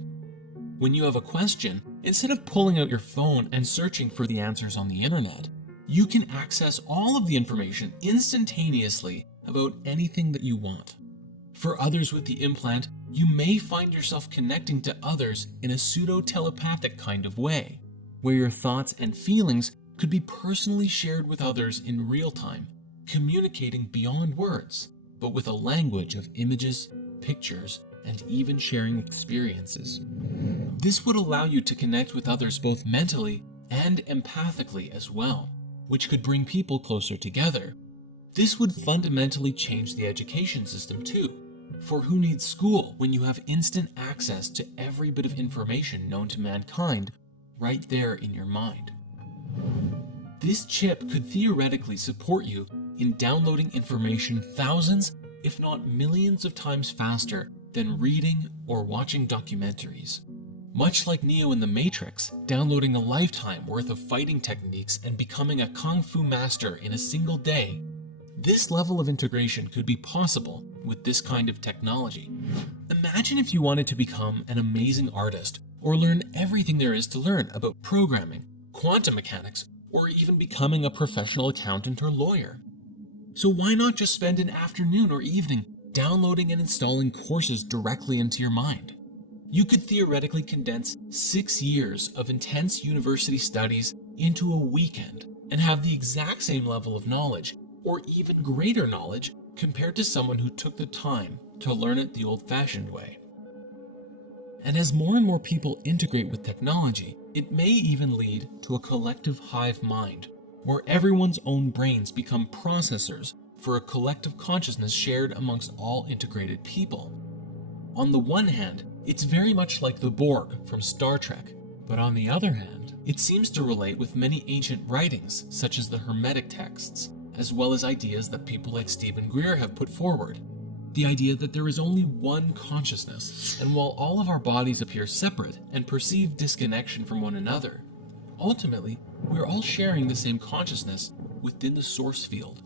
When you have a question, instead of pulling out your phone and searching for the answers on the internet, you can access all of the information instantaneously about anything that you want. For others with the implant, you may find yourself connecting to others in a pseudo-telepathic kind of way, where your thoughts and feelings could be personally shared with others in real time, communicating beyond words, but with a language of images, pictures, and even sharing experiences. This would allow you to connect with others both mentally and empathically as well, which could bring people closer together. This would fundamentally change the education system too, for who needs school when you have instant access to every bit of information known to mankind right there in your mind? This chip could theoretically support you in downloading information thousands, if not millions of times faster than reading or watching documentaries. Much like Neo in The Matrix, downloading a lifetime worth of fighting techniques and becoming a kung fu master in a single day, this level of integration could be possible with this kind of technology. Imagine if you wanted to become an amazing artist or learn everything there is to learn about programming, quantum mechanics, or even becoming a professional accountant or lawyer. So why not just spend an afternoon or evening downloading and installing courses directly into your mind? You could theoretically condense 6 years of intense university studies into a weekend and have the exact same level of knowledge, or even greater knowledge, compared to someone who took the time to learn it the old-fashioned way. And as more and more people integrate with technology, it may even lead to a collective hive mind, where everyone's own brains become processors for a collective consciousness shared amongst all integrated people. On the one hand, it's very much like the Borg from Star Trek, but on the other hand, it seems to relate with many ancient writings, such as the Hermetic texts, as well as ideas that people like Stephen Greer have put forward. The idea that there is only one consciousness, and while all of our bodies appear separate and perceive disconnection from one another, ultimately, we're all sharing the same consciousness within the source field.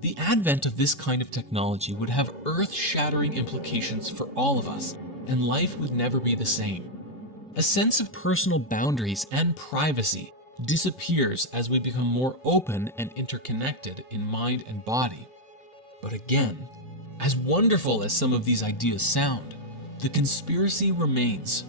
The advent of this kind of technology would have earth-shattering implications for all of us, and life would never be the same. A sense of personal boundaries and privacy disappears as we become more open and interconnected in mind and body. But again, as wonderful as some of these ideas sound, the conspiracy remains.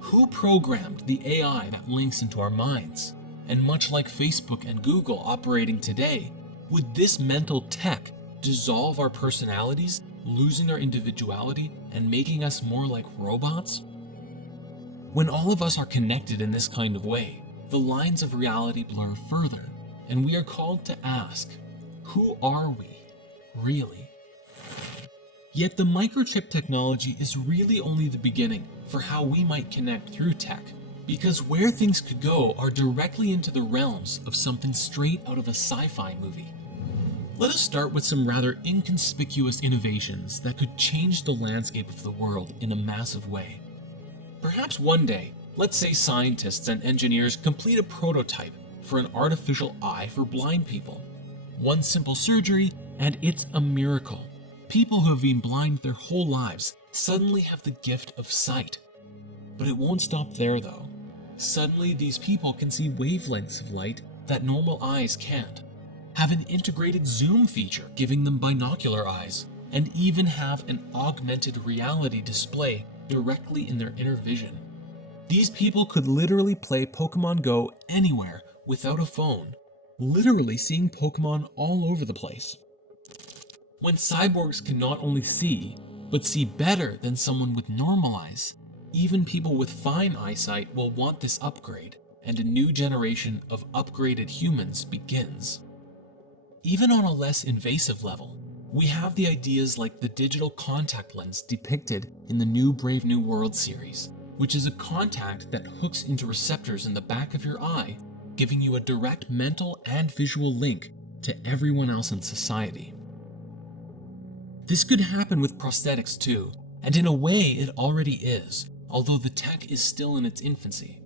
Who programmed the AI that links into our minds? And much like Facebook and Google operating today, would this mental tech dissolve our personalities, losing our individuality and making us more like robots? When all of us are connected in this kind of way, the lines of reality blur further, and we are called to ask, who are we, really? Yet the microchip technology is really only the beginning for how we might connect through tech, because where things could go are directly into the realms of something straight out of a sci-fi movie. Let us start with some rather inconspicuous innovations that could change the landscape of the world in a massive way. Perhaps one day, let's say scientists and engineers complete a prototype for an artificial eye for blind people. One simple surgery, and it's a miracle. People who have been blind their whole lives suddenly have the gift of sight. But it won't stop there though. Suddenly these people can see wavelengths of light that normal eyes can't, have an integrated zoom feature giving them binocular eyes, and even have an augmented reality display directly in their inner vision. These people could literally play Pokemon Go anywhere without a phone, literally seeing Pokemon all over the place. When cyborgs can not only see, but see better than someone with normal eyes, even people with fine eyesight will want this upgrade, and a new generation of upgraded humans begins. Even on a less invasive level, we have the ideas like the digital contact lens depicted in the new Brave New World series, which is a contact that hooks into receptors in the back of your eye, giving you a direct mental and visual link to everyone else in society. This could happen with prosthetics too, and in a way it already is, although the tech is still in its infancy.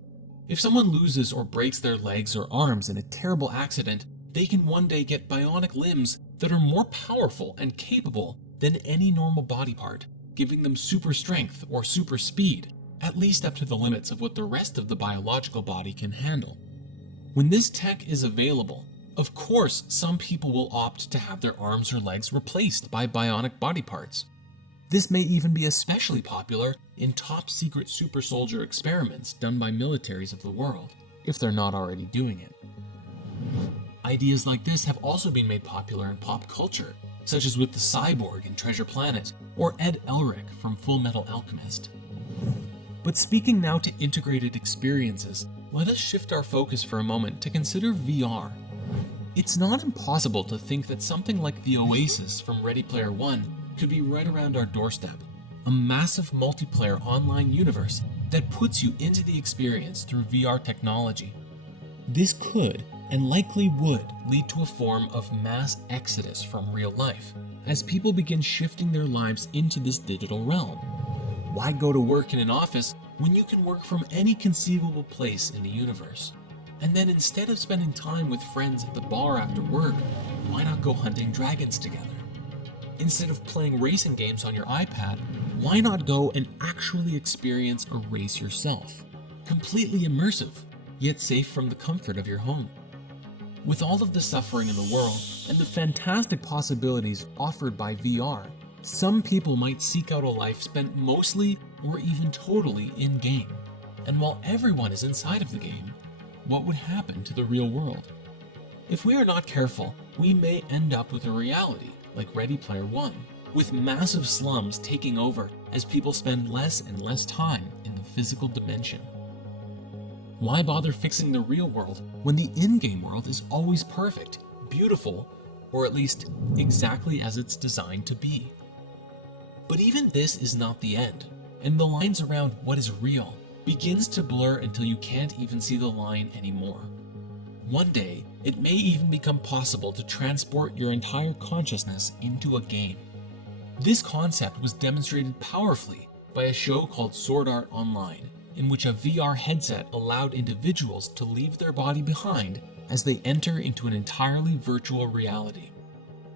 If someone loses or breaks their legs or arms in a terrible accident, they can one day get bionic limbs that are more powerful and capable than any normal body part, giving them super strength or super speed, at least up to the limits of what the rest of the biological body can handle. When this tech is available, of course, some people will opt to have their arms or legs replaced by bionic body parts. This may even be especially popular in top-secret super soldier experiments done by militaries of the world, if they're not already doing it. Ideas like this have also been made popular in pop culture, such as with the cyborg in Treasure Planet, or Ed Elric from Full Metal Alchemist. But speaking now to integrated experiences, let us shift our focus for a moment to consider VR. It's not impossible to think that something like the Oasis from Ready Player One could be right around our doorstep, a massive multiplayer online universe that puts you into the experience through VR technology. This could, and likely would, lead to a form of mass exodus from real life, as people begin shifting their lives into this digital realm. Why go to work in an office when you can work from any conceivable place in the universe? And then instead of spending time with friends at the bar after work, why not go hunting dragons together? Instead of playing racing games on your iPad, why not go and actually experience a race yourself? Completely immersive, yet safe from the comfort of your home. With all of the suffering in the world and the fantastic possibilities offered by VR, some people might seek out a life spent mostly or even totally in-game. And while everyone is inside of the game, what would happen to the real world? If we are not careful, we may end up with a reality like Ready Player One, with massive slums taking over as people spend less and less time in the physical dimension. Why bother fixing the real world when the in-game world is always perfect, beautiful, or at least exactly as it's designed to be? But even this is not the end, and the lines around what is real begins to blur until you can't even see the line anymore. One day, it may even become possible to transport your entire consciousness into a game. This concept was demonstrated powerfully by a show called Sword Art Online, in which a VR headset allowed individuals to leave their body behind as they enter into an entirely virtual reality.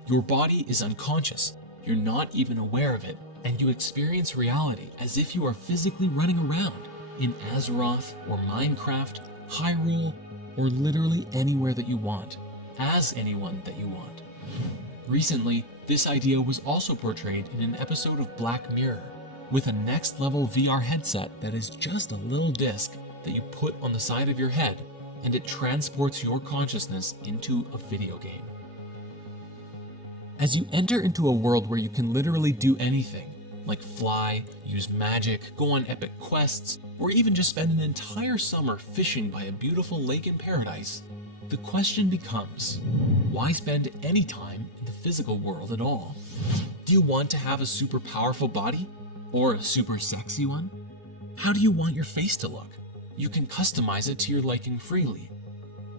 Your body is unconscious, you're not even aware of it, and you experience reality as if you are physically running around in Azeroth or Minecraft, Hyrule, or literally anywhere that you want, as anyone that you want. Recently, this idea was also portrayed in an episode of Black Mirror, with a next-level VR headset that is just a little disc that you put on the side of your head, and it transports your consciousness into a video game. As you enter into a world where you can literally do anything, like fly, use magic, go on epic quests, or even just spend an entire summer fishing by a beautiful lake in paradise, the question becomes, why spend any time in the physical world at all? Do you want to have a super powerful body? Or a super sexy one? How do you want your face to look? You can customize it to your liking freely.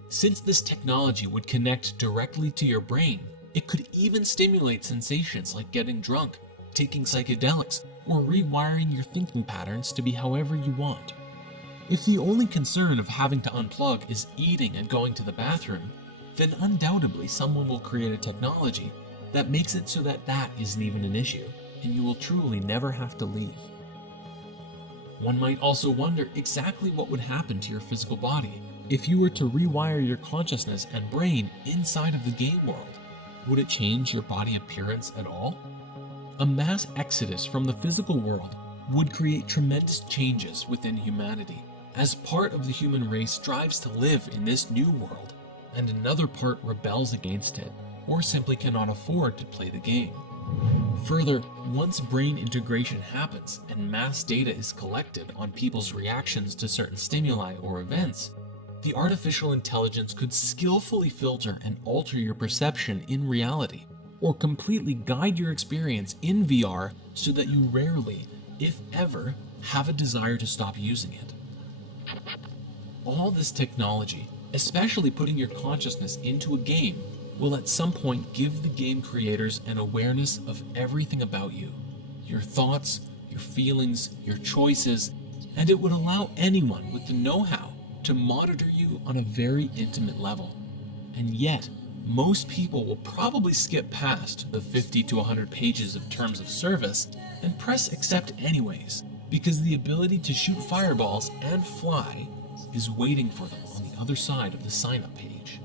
Since this technology would connect directly to your brain, it could even stimulate sensations like getting drunk, taking psychedelics, or rewiring your thinking patterns to be however you want. If the only concern of having to unplug is eating and going to the bathroom, then undoubtedly someone will create a technology that makes it so that that isn't even an issue, and you will truly never have to leave. One might also wonder exactly what would happen to your physical body if you were to rewire your consciousness and brain inside of the game world. Would it change your body appearance at all? A mass exodus from the physical world would create tremendous changes within humanity, as part of the human race strives to live in this new world, and another part rebels against it, or simply cannot afford to play the game. Further, once brain integration happens and mass data is collected on people's reactions to certain stimuli or events, the artificial intelligence could skillfully filter and alter your perception in reality, or completely guide your experience in VR so that you rarely, if ever, have a desire to stop using it. All this technology, especially putting your consciousness into a game, will at some point give the game creators an awareness of everything about you, your thoughts, your feelings, your choices, and it would allow anyone with the know-how to monitor you on a very intimate level. And yet, most people will probably skip past the 50 to 100 pages of terms of service and press accept anyways, because the ability to shoot fireballs and fly is waiting for them on the other side of the sign-up page.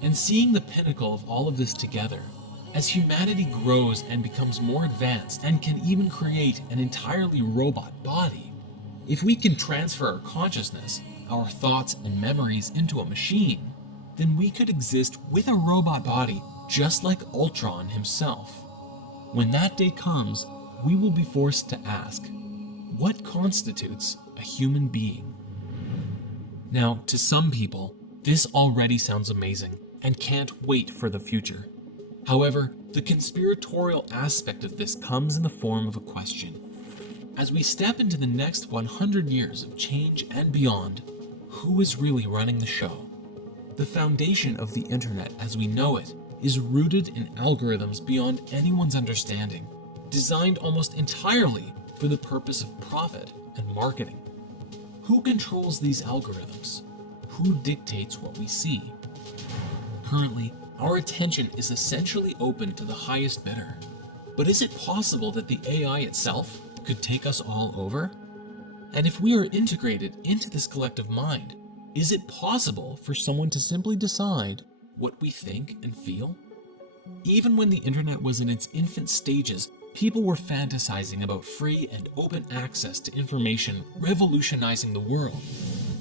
And seeing the pinnacle of all of this together, as humanity grows and becomes more advanced and can even create an entirely robot body, if we can transfer our consciousness, our thoughts and memories into a machine, then we could exist with a robot body just like Ultron himself. When that day comes, we will be forced to ask, what constitutes a human being? Now, to some people, this already sounds amazing and can't wait for the future. However, the conspiratorial aspect of this comes in the form of a question. As we step into the next 100 years of change and beyond, who is really running the show? The foundation of the internet as we know it is rooted in algorithms beyond anyone's understanding, designed almost entirely for the purpose of profit and marketing. Who controls these algorithms? Who dictates what we see? Currently, our attention is essentially open to the highest bidder. But is it possible that the AI itself could take us all over? And if we are integrated into this collective mind, is it possible for someone to simply decide what we think and feel? Even when the internet was in its infant stages, people were fantasizing about free and open access to information revolutionizing the world.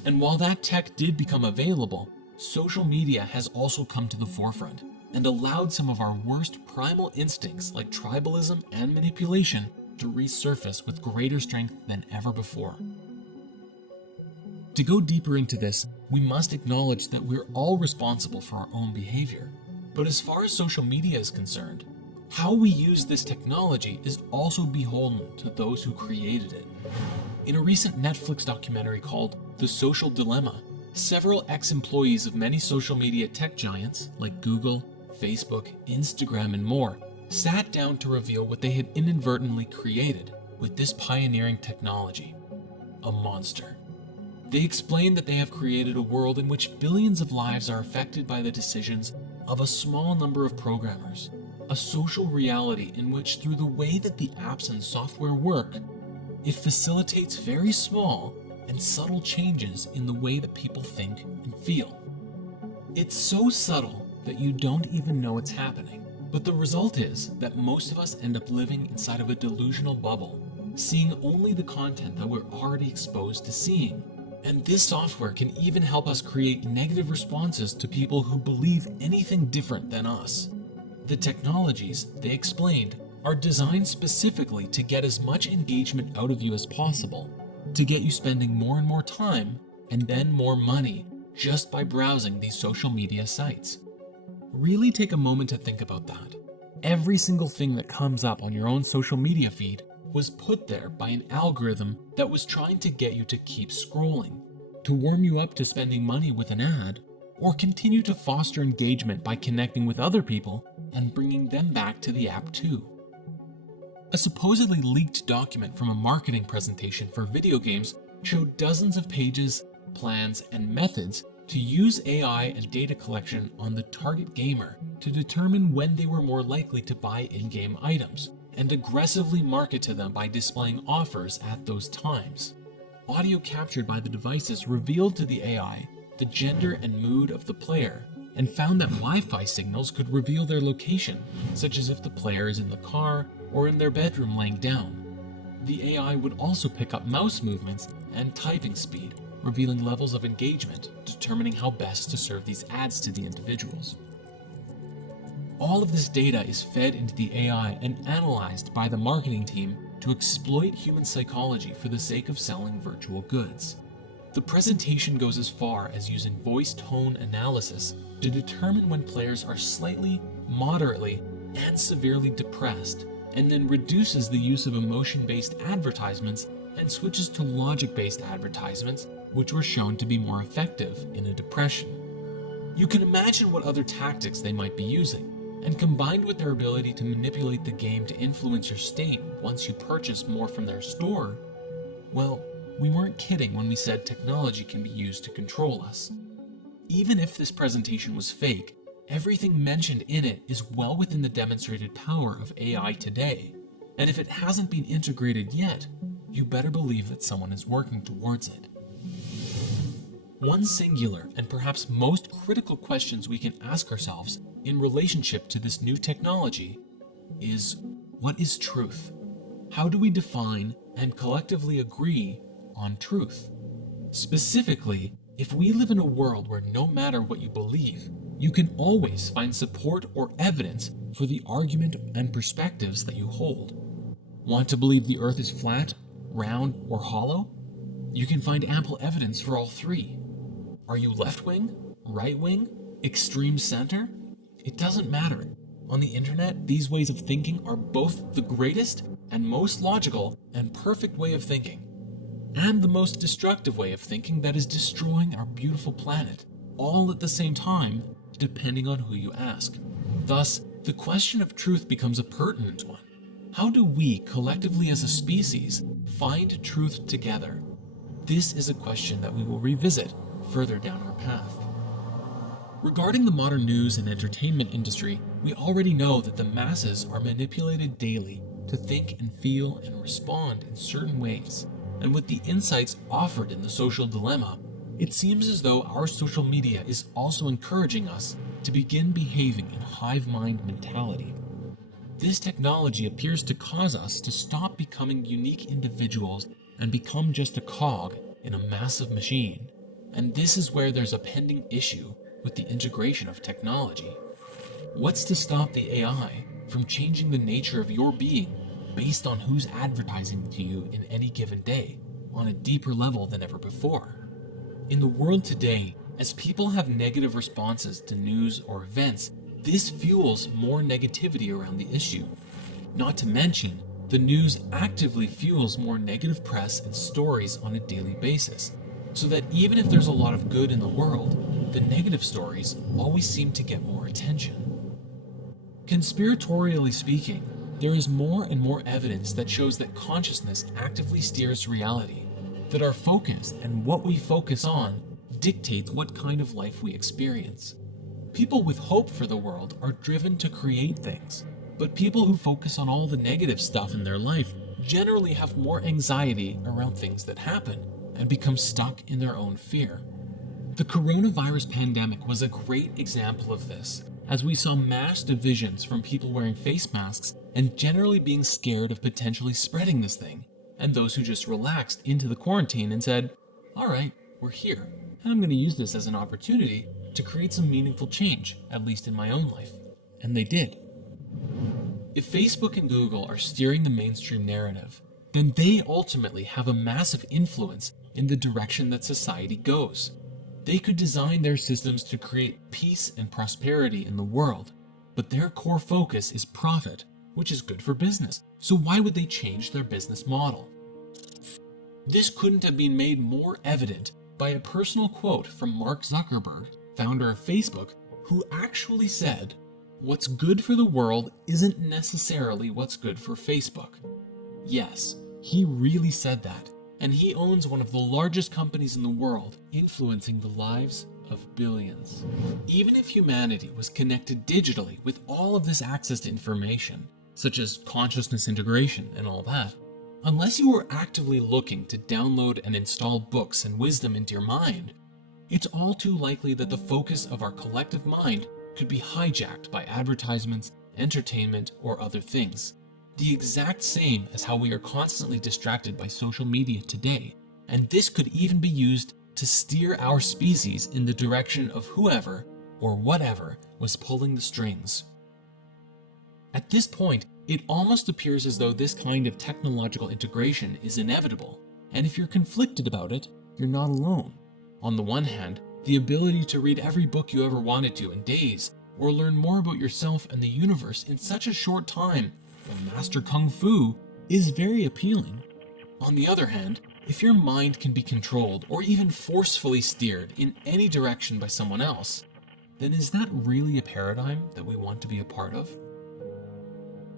And while that tech did become available, social media has also come to the forefront and allowed some of our worst primal instincts like tribalism and manipulation to resurface with greater strength than ever before. To go deeper into this, we must acknowledge that we're all responsible for our own behavior. But as far as social media is concerned, how we use this technology is also beholden to those who created it. In a recent Netflix documentary called The Social Dilemma, several ex-employees of many social media tech giants like Google, Facebook, Instagram, and more sat down to reveal what they had inadvertently created with this pioneering technology: a monster. They explained that they have created a world in which billions of lives are affected by the decisions of a small number of programmers, a social reality in which, through the way that the apps and software work, it facilitates very small and subtle changes in the way that people think and feel. It's so subtle that you don't even know it's happening, but the result is that most of us end up living inside of a delusional bubble, seeing only the content that we're already exposed to seeing. And this software can even help us create negative responses to people who believe anything different than us. The technologies, they explained, are designed specifically to get as much engagement out of you as possible, to get you spending more and more time, and then more money, just by browsing these social media sites. Really take a moment to think about that. Every single thing that comes up on your own social media feed was put there by an algorithm that was trying to get you to keep scrolling, to warm you up to spending money with an ad, or continue to foster engagement by connecting with other people and bringing them back to the app too. A supposedly leaked document from a marketing presentation for video games showed dozens of pages, plans, and methods to use AI and data collection on the target gamer to determine when they were more likely to buy in-game items, and aggressively market to them by displaying offers at those times. Audio captured by the devices revealed to the AI the gender and mood of the player, and found that Wi-Fi signals could reveal their location, such as if the player is in the car or in their bedroom laying down. The AI would also pick up mouse movements and typing speed, revealing levels of engagement, determining how best to serve these ads to the individuals. All of this data is fed into the AI and analyzed by the marketing team to exploit human psychology for the sake of selling virtual goods. The presentation goes as far as using voice tone analysis to determine when players are slightly, moderately, and severely depressed, and then reduces the use of emotion-based advertisements and switches to logic-based advertisements, which were shown to be more effective in a depression. You can imagine what other tactics they might be using, and combined with their ability to manipulate the game to influence your state once you purchase more from their store, well, we weren't kidding when we said technology can be used to control us. Even if this presentation was fake, everything mentioned in it is well within the demonstrated power of AI today, and if it hasn't been integrated yet, you better believe that someone is working towards it. One singular and perhaps most critical questions we can ask ourselves in relationship to this new technology is, what is truth? How do we define and collectively agree on truth? Specifically, if we live in a world where no matter what you believe, you can always find support or evidence for the argument and perspectives that you hold. Want to believe the earth is flat, round, or hollow? You can find ample evidence for all three. Are you left-wing, right-wing, extreme center? It doesn't matter. On the internet, these ways of thinking are both the greatest and most logical and perfect way of thinking, and the most destructive way of thinking that is destroying our beautiful planet, all at the same time, depending on who you ask. Thus, the question of truth becomes a pertinent one. How do we, collectively as a species, find truth together? This is a question that we will revisit further down our path. Regarding the modern news and entertainment industry, we already know that the masses are manipulated daily to think and feel and respond in certain ways. And with the insights offered in the social dilemma, it seems as though our social media is also encouraging us to begin behaving in hive mind mentality. This technology appears to cause us to stop becoming unique individuals and become just a cog in a massive machine. And this is where there's a pending issue with the integration of technology. What's to stop the AI from changing the nature of your being based on who's advertising to you in any given day on a deeper level than ever before? In the world today, as people have negative responses to news or events, this fuels more negativity around the issue. Not to mention, the news actively fuels more negative press and stories on a daily basis, so that even if there's a lot of good in the world, the negative stories always seem to get more attention. Conspiratorially speaking, there is more and more evidence that shows that consciousness actively steers reality, that our focus and what we focus on dictates what kind of life we experience. People with hope for the world are driven to create things, but people who focus on all the negative stuff in their life generally have more anxiety around things that happen and become stuck in their own fear. The coronavirus pandemic was a great example of this, as we saw mass divisions from people wearing face masks and generally being scared of potentially spreading this thing, and those who just relaxed into the quarantine and said, all right, we're here, and I'm going to use this as an opportunity to create some meaningful change, at least in my own life. And they did. If Facebook and Google are steering the mainstream narrative, then they ultimately have a massive influence in the direction that society goes. They could design their systems to create peace and prosperity in the world, but their core focus is profit, which is good for business. So why would they change their business model? This couldn't have been made more evident by a personal quote from Mark Zuckerberg founder of Facebook, who actually said, "What's good for the world isn't necessarily what's good for Facebook." Yes, he really said that, and he owns one of the largest companies in the world, influencing the lives of billions. Even if humanity was connected digitally with all of this access to information, such as consciousness integration and all that, unless you were actively looking to download and install books and wisdom into your mind, it's all too likely that the focus of our collective mind could be hijacked by advertisements, entertainment, or other things. The exact same as how we are constantly distracted by social media today, and this could even be used to steer our species in the direction of whoever or whatever was pulling the strings. At this point, it almost appears as though this kind of technological integration is inevitable, and if you're conflicted about it, you're not alone. On the one hand, the ability to read every book you ever wanted to in days, or learn more about yourself and the universe in such a short time, and master Kung Fu, is very appealing. On the other hand, if your mind can be controlled or even forcefully steered in any direction by someone else, then is that really a paradigm that we want to be a part of?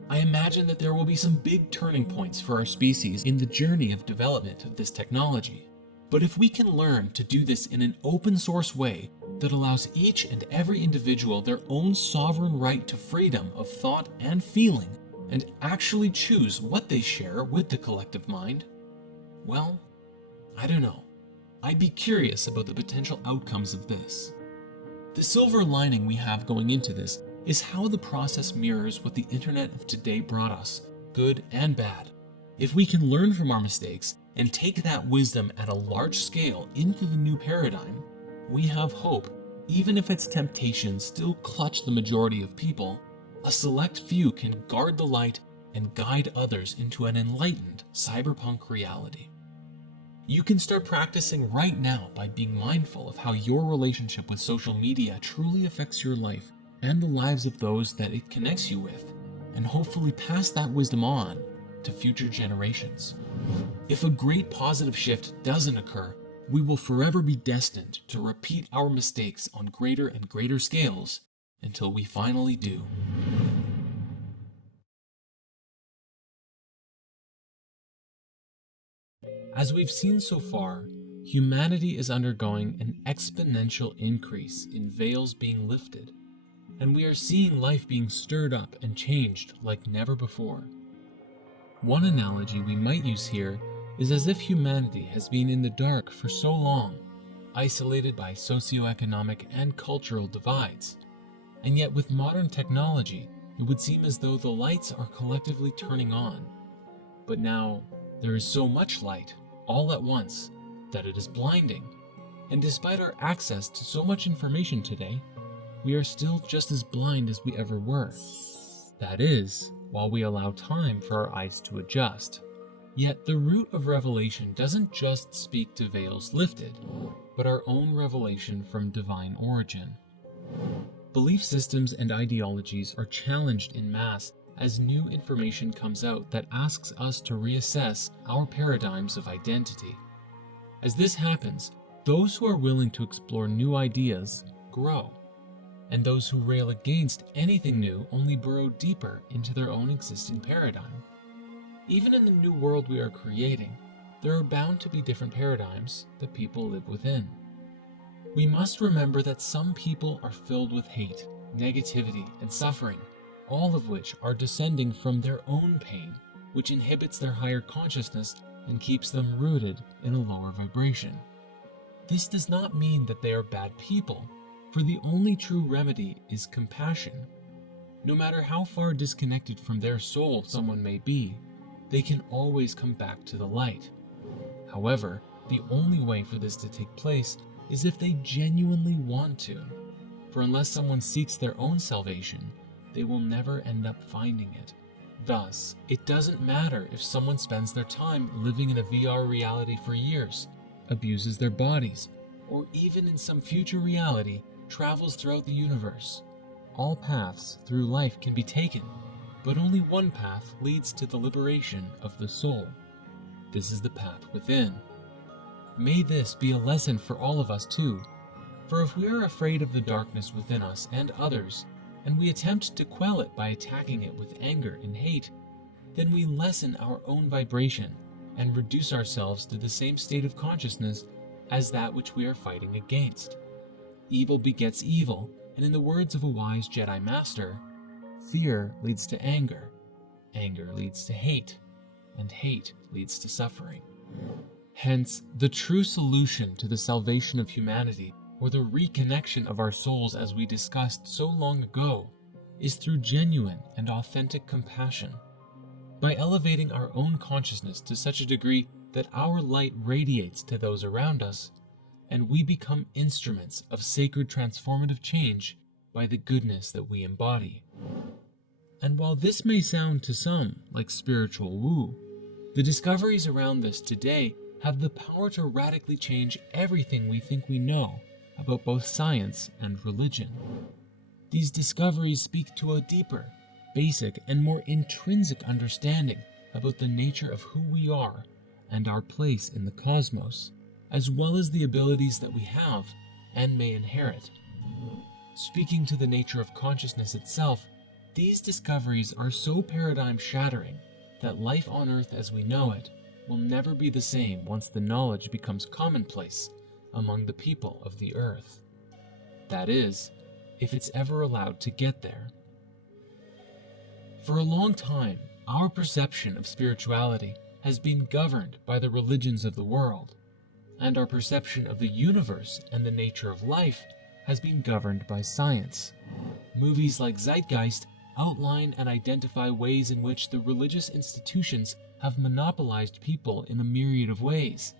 I imagine that there will be some big turning points for our species in the journey of development of this technology. But if we can learn to do this in an open source way that allows each and every individual their own sovereign right to freedom of thought and feeling, and actually choose what they share with the collective mind, well, I don't know. I'd be curious about the potential outcomes of this. The silver lining we have going into this is how the process mirrors what the internet of today brought us, good and bad. If we can learn from our mistakes and take that wisdom at a large scale into the new paradigm, we have hope. Even if its temptations still clutch the majority of people, a select few can guard the light and guide others into an enlightened cyberpunk reality. You can start practicing right now by being mindful of how your relationship with social media truly affects your life and the lives of those that it connects you with, and hopefully pass that wisdom on to future generations. If a great positive shift doesn't occur, we will forever be destined to repeat our mistakes on greater and greater scales until we finally do. As we've seen so far, humanity is undergoing an exponential increase in veils being lifted, and we are seeing life being stirred up and changed like never before. One analogy we might use here is as if humanity has been in the dark for so long, isolated by socioeconomic and cultural divides, and yet with modern technology, it would seem as though the lights are collectively turning on. But now, there is so much light, all at once, that it is blinding, and despite our access to so much information today, we are still just as blind as we ever were. That is, while we allow time for our eyes to adjust. Yet the root of revelation doesn't just speak to veils lifted, but our own revelation from divine origin. Belief systems and ideologies are challenged in mass as new information comes out that asks us to reassess our paradigms of identity. As this happens, those who are willing to explore new ideas grow, and those who rail against anything new only burrow deeper into their own existing paradigm. Even in the new world we are creating, there are bound to be different paradigms that people live within. We must remember that some people are filled with hate, negativity, and suffering, all of which are descending from their own pain, which inhibits their higher consciousness and keeps them rooted in a lower vibration. This does not mean that they are bad people, for the only true remedy is compassion. No matter how far disconnected from their soul someone may be, they can always come back to the light. However, the only way for this to take place is if they genuinely want to, for unless someone seeks their own salvation, they will never end up finding it. Thus, it doesn't matter if someone spends their time living in a VR reality for years, abuses their bodies, or even in some future reality travels throughout the universe. All paths through life can be taken, but only one path leads to the liberation of the soul. This is the path within. May this be a lesson for all of us too, For if we are afraid of the darkness within us and others, and we attempt to quell it by attacking it with anger and hate, then we lessen our own vibration and reduce ourselves to the same state of consciousness as that which we are fighting against. Evil begets evil, and in the words of a wise Jedi Master, fear leads to anger, anger leads to hate, and hate leads to suffering. Hence, the true solution to the salvation of humanity, or the reconnection of our souls as we discussed so long ago, is through genuine and authentic compassion. By elevating our own consciousness to such a degree that our light radiates to those around us, and we become instruments of sacred transformative change by the goodness that we embody. And while this may sound to some like spiritual woo, the discoveries around this today have the power to radically change everything we think we know about both science and religion. These discoveries speak to a deeper, basic, and more intrinsic understanding about the nature of who we are and our place in the cosmos, as well as the abilities that we have and may inherit. Speaking to the nature of consciousness itself, these discoveries are so paradigm-shattering that life on Earth as we know it will never be the same once the knowledge becomes commonplace among the people of the Earth. That is, if it's ever allowed to get there. For a long time, our perception of spirituality has been governed by the religions of the world, and our perception of the universe and the nature of life has been governed by science. Movies like Zeitgeist outline and identify ways in which the religious institutions have monopolized people in a myriad of ways,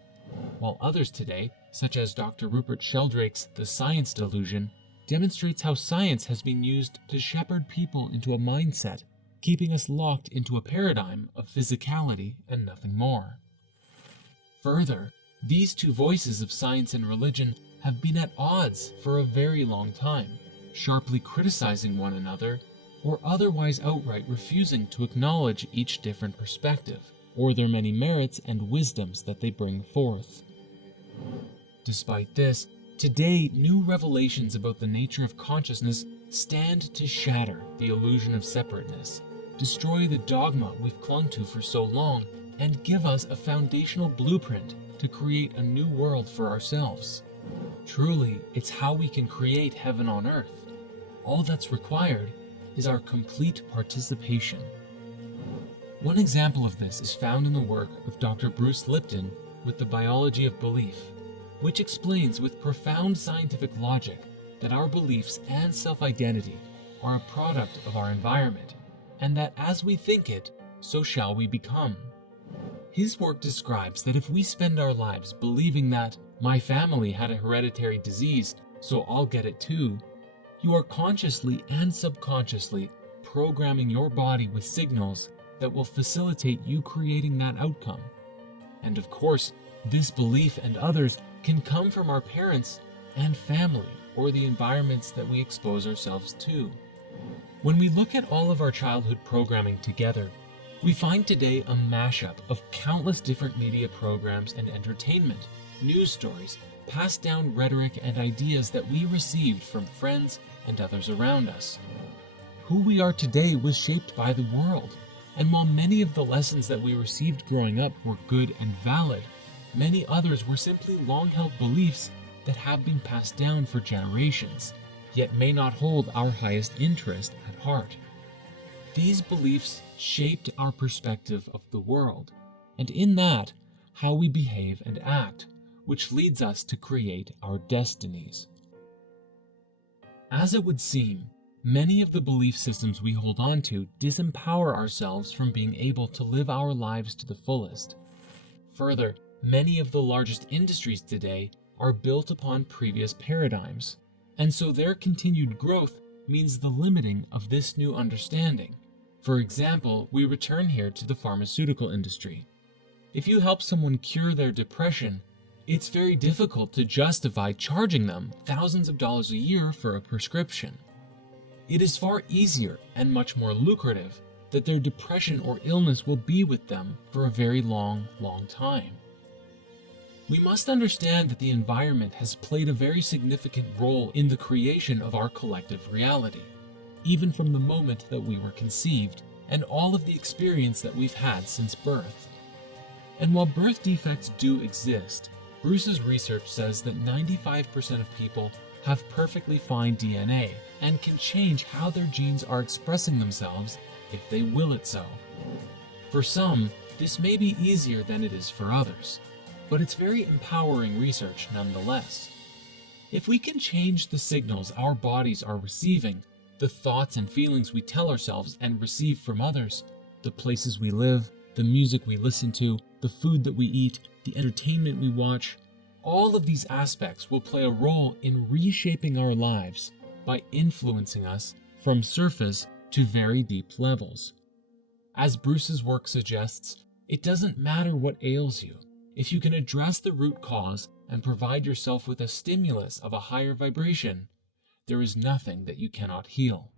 while others today, such as Dr. Rupert Sheldrake's The Science Delusion, demonstrates how science has been used to shepherd people into a mindset, keeping us locked into a paradigm of physicality and nothing more. Further, these two voices of science and religion have been at odds for a very long time, sharply criticizing one another, or otherwise outright refusing to acknowledge each different perspective, or their many merits and wisdoms that they bring forth. Despite this, today new revelations about the nature of consciousness stand to shatter the illusion of separateness, destroy the dogma we've clung to for so long, and give us a foundational blueprint to create a new world for ourselves. Truly, it's how we can create heaven on earth. All that's required is our complete participation. One example of this is found in the work of Dr. Bruce Lipton with The Biology of Belief, which explains with profound scientific logic that our beliefs and self-identity are a product of our environment, and that as we think it, so shall we become. His work describes that if we spend our lives believing that my family had a hereditary disease, so I'll get it too, you are consciously and subconsciously programming your body with signals that will facilitate you creating that outcome. And of course, this belief and others can come from our parents and family, or the environments that we expose ourselves to. When we look at all of our childhood programming together, we find today a mashup of countless different media programs and entertainment, news stories, passed down rhetoric and ideas that we received from friends and others around us. Who we are today was shaped by the world, and while many of the lessons that we received growing up were good and valid, many others were simply long-held beliefs that have been passed down for generations, yet may not hold our highest interest at heart. These beliefs shaped our perspective of the world, and in that, how we behave and act, which leads us to create our destinies. As it would seem, many of the belief systems we hold on to disempower ourselves from being able to live our lives to the fullest. Further, many of the largest industries today are built upon previous paradigms, and so their continued growth means the limiting of this new understanding. For example, we return here to the pharmaceutical industry. If you help someone cure their depression, it's very difficult to justify charging them thousands of dollars a year for a prescription. It is far easier and much more lucrative that their depression or illness will be with them for a very long time. We must understand that the environment has played a very significant role in the creation of our collective reality, even from the moment that we were conceived, and all of the experience that we've had since birth. And while birth defects do exist, Bruce's research says that 95% of people have perfectly fine DNA and can change how their genes are expressing themselves if they will it so. For some, this may be easier than it is for others, but it's very empowering research nonetheless. If we can change the signals our bodies are receiving, the thoughts and feelings we tell ourselves and receive from others, the places we live, the music we listen to, the food that we eat, the entertainment we watch, all of these aspects will play a role in reshaping our lives by influencing us from surface to very deep levels. As Bruce's work suggests, it doesn't matter what ails you. If you can address the root cause and provide yourself with a stimulus of a higher vibration, there is nothing that you cannot heal.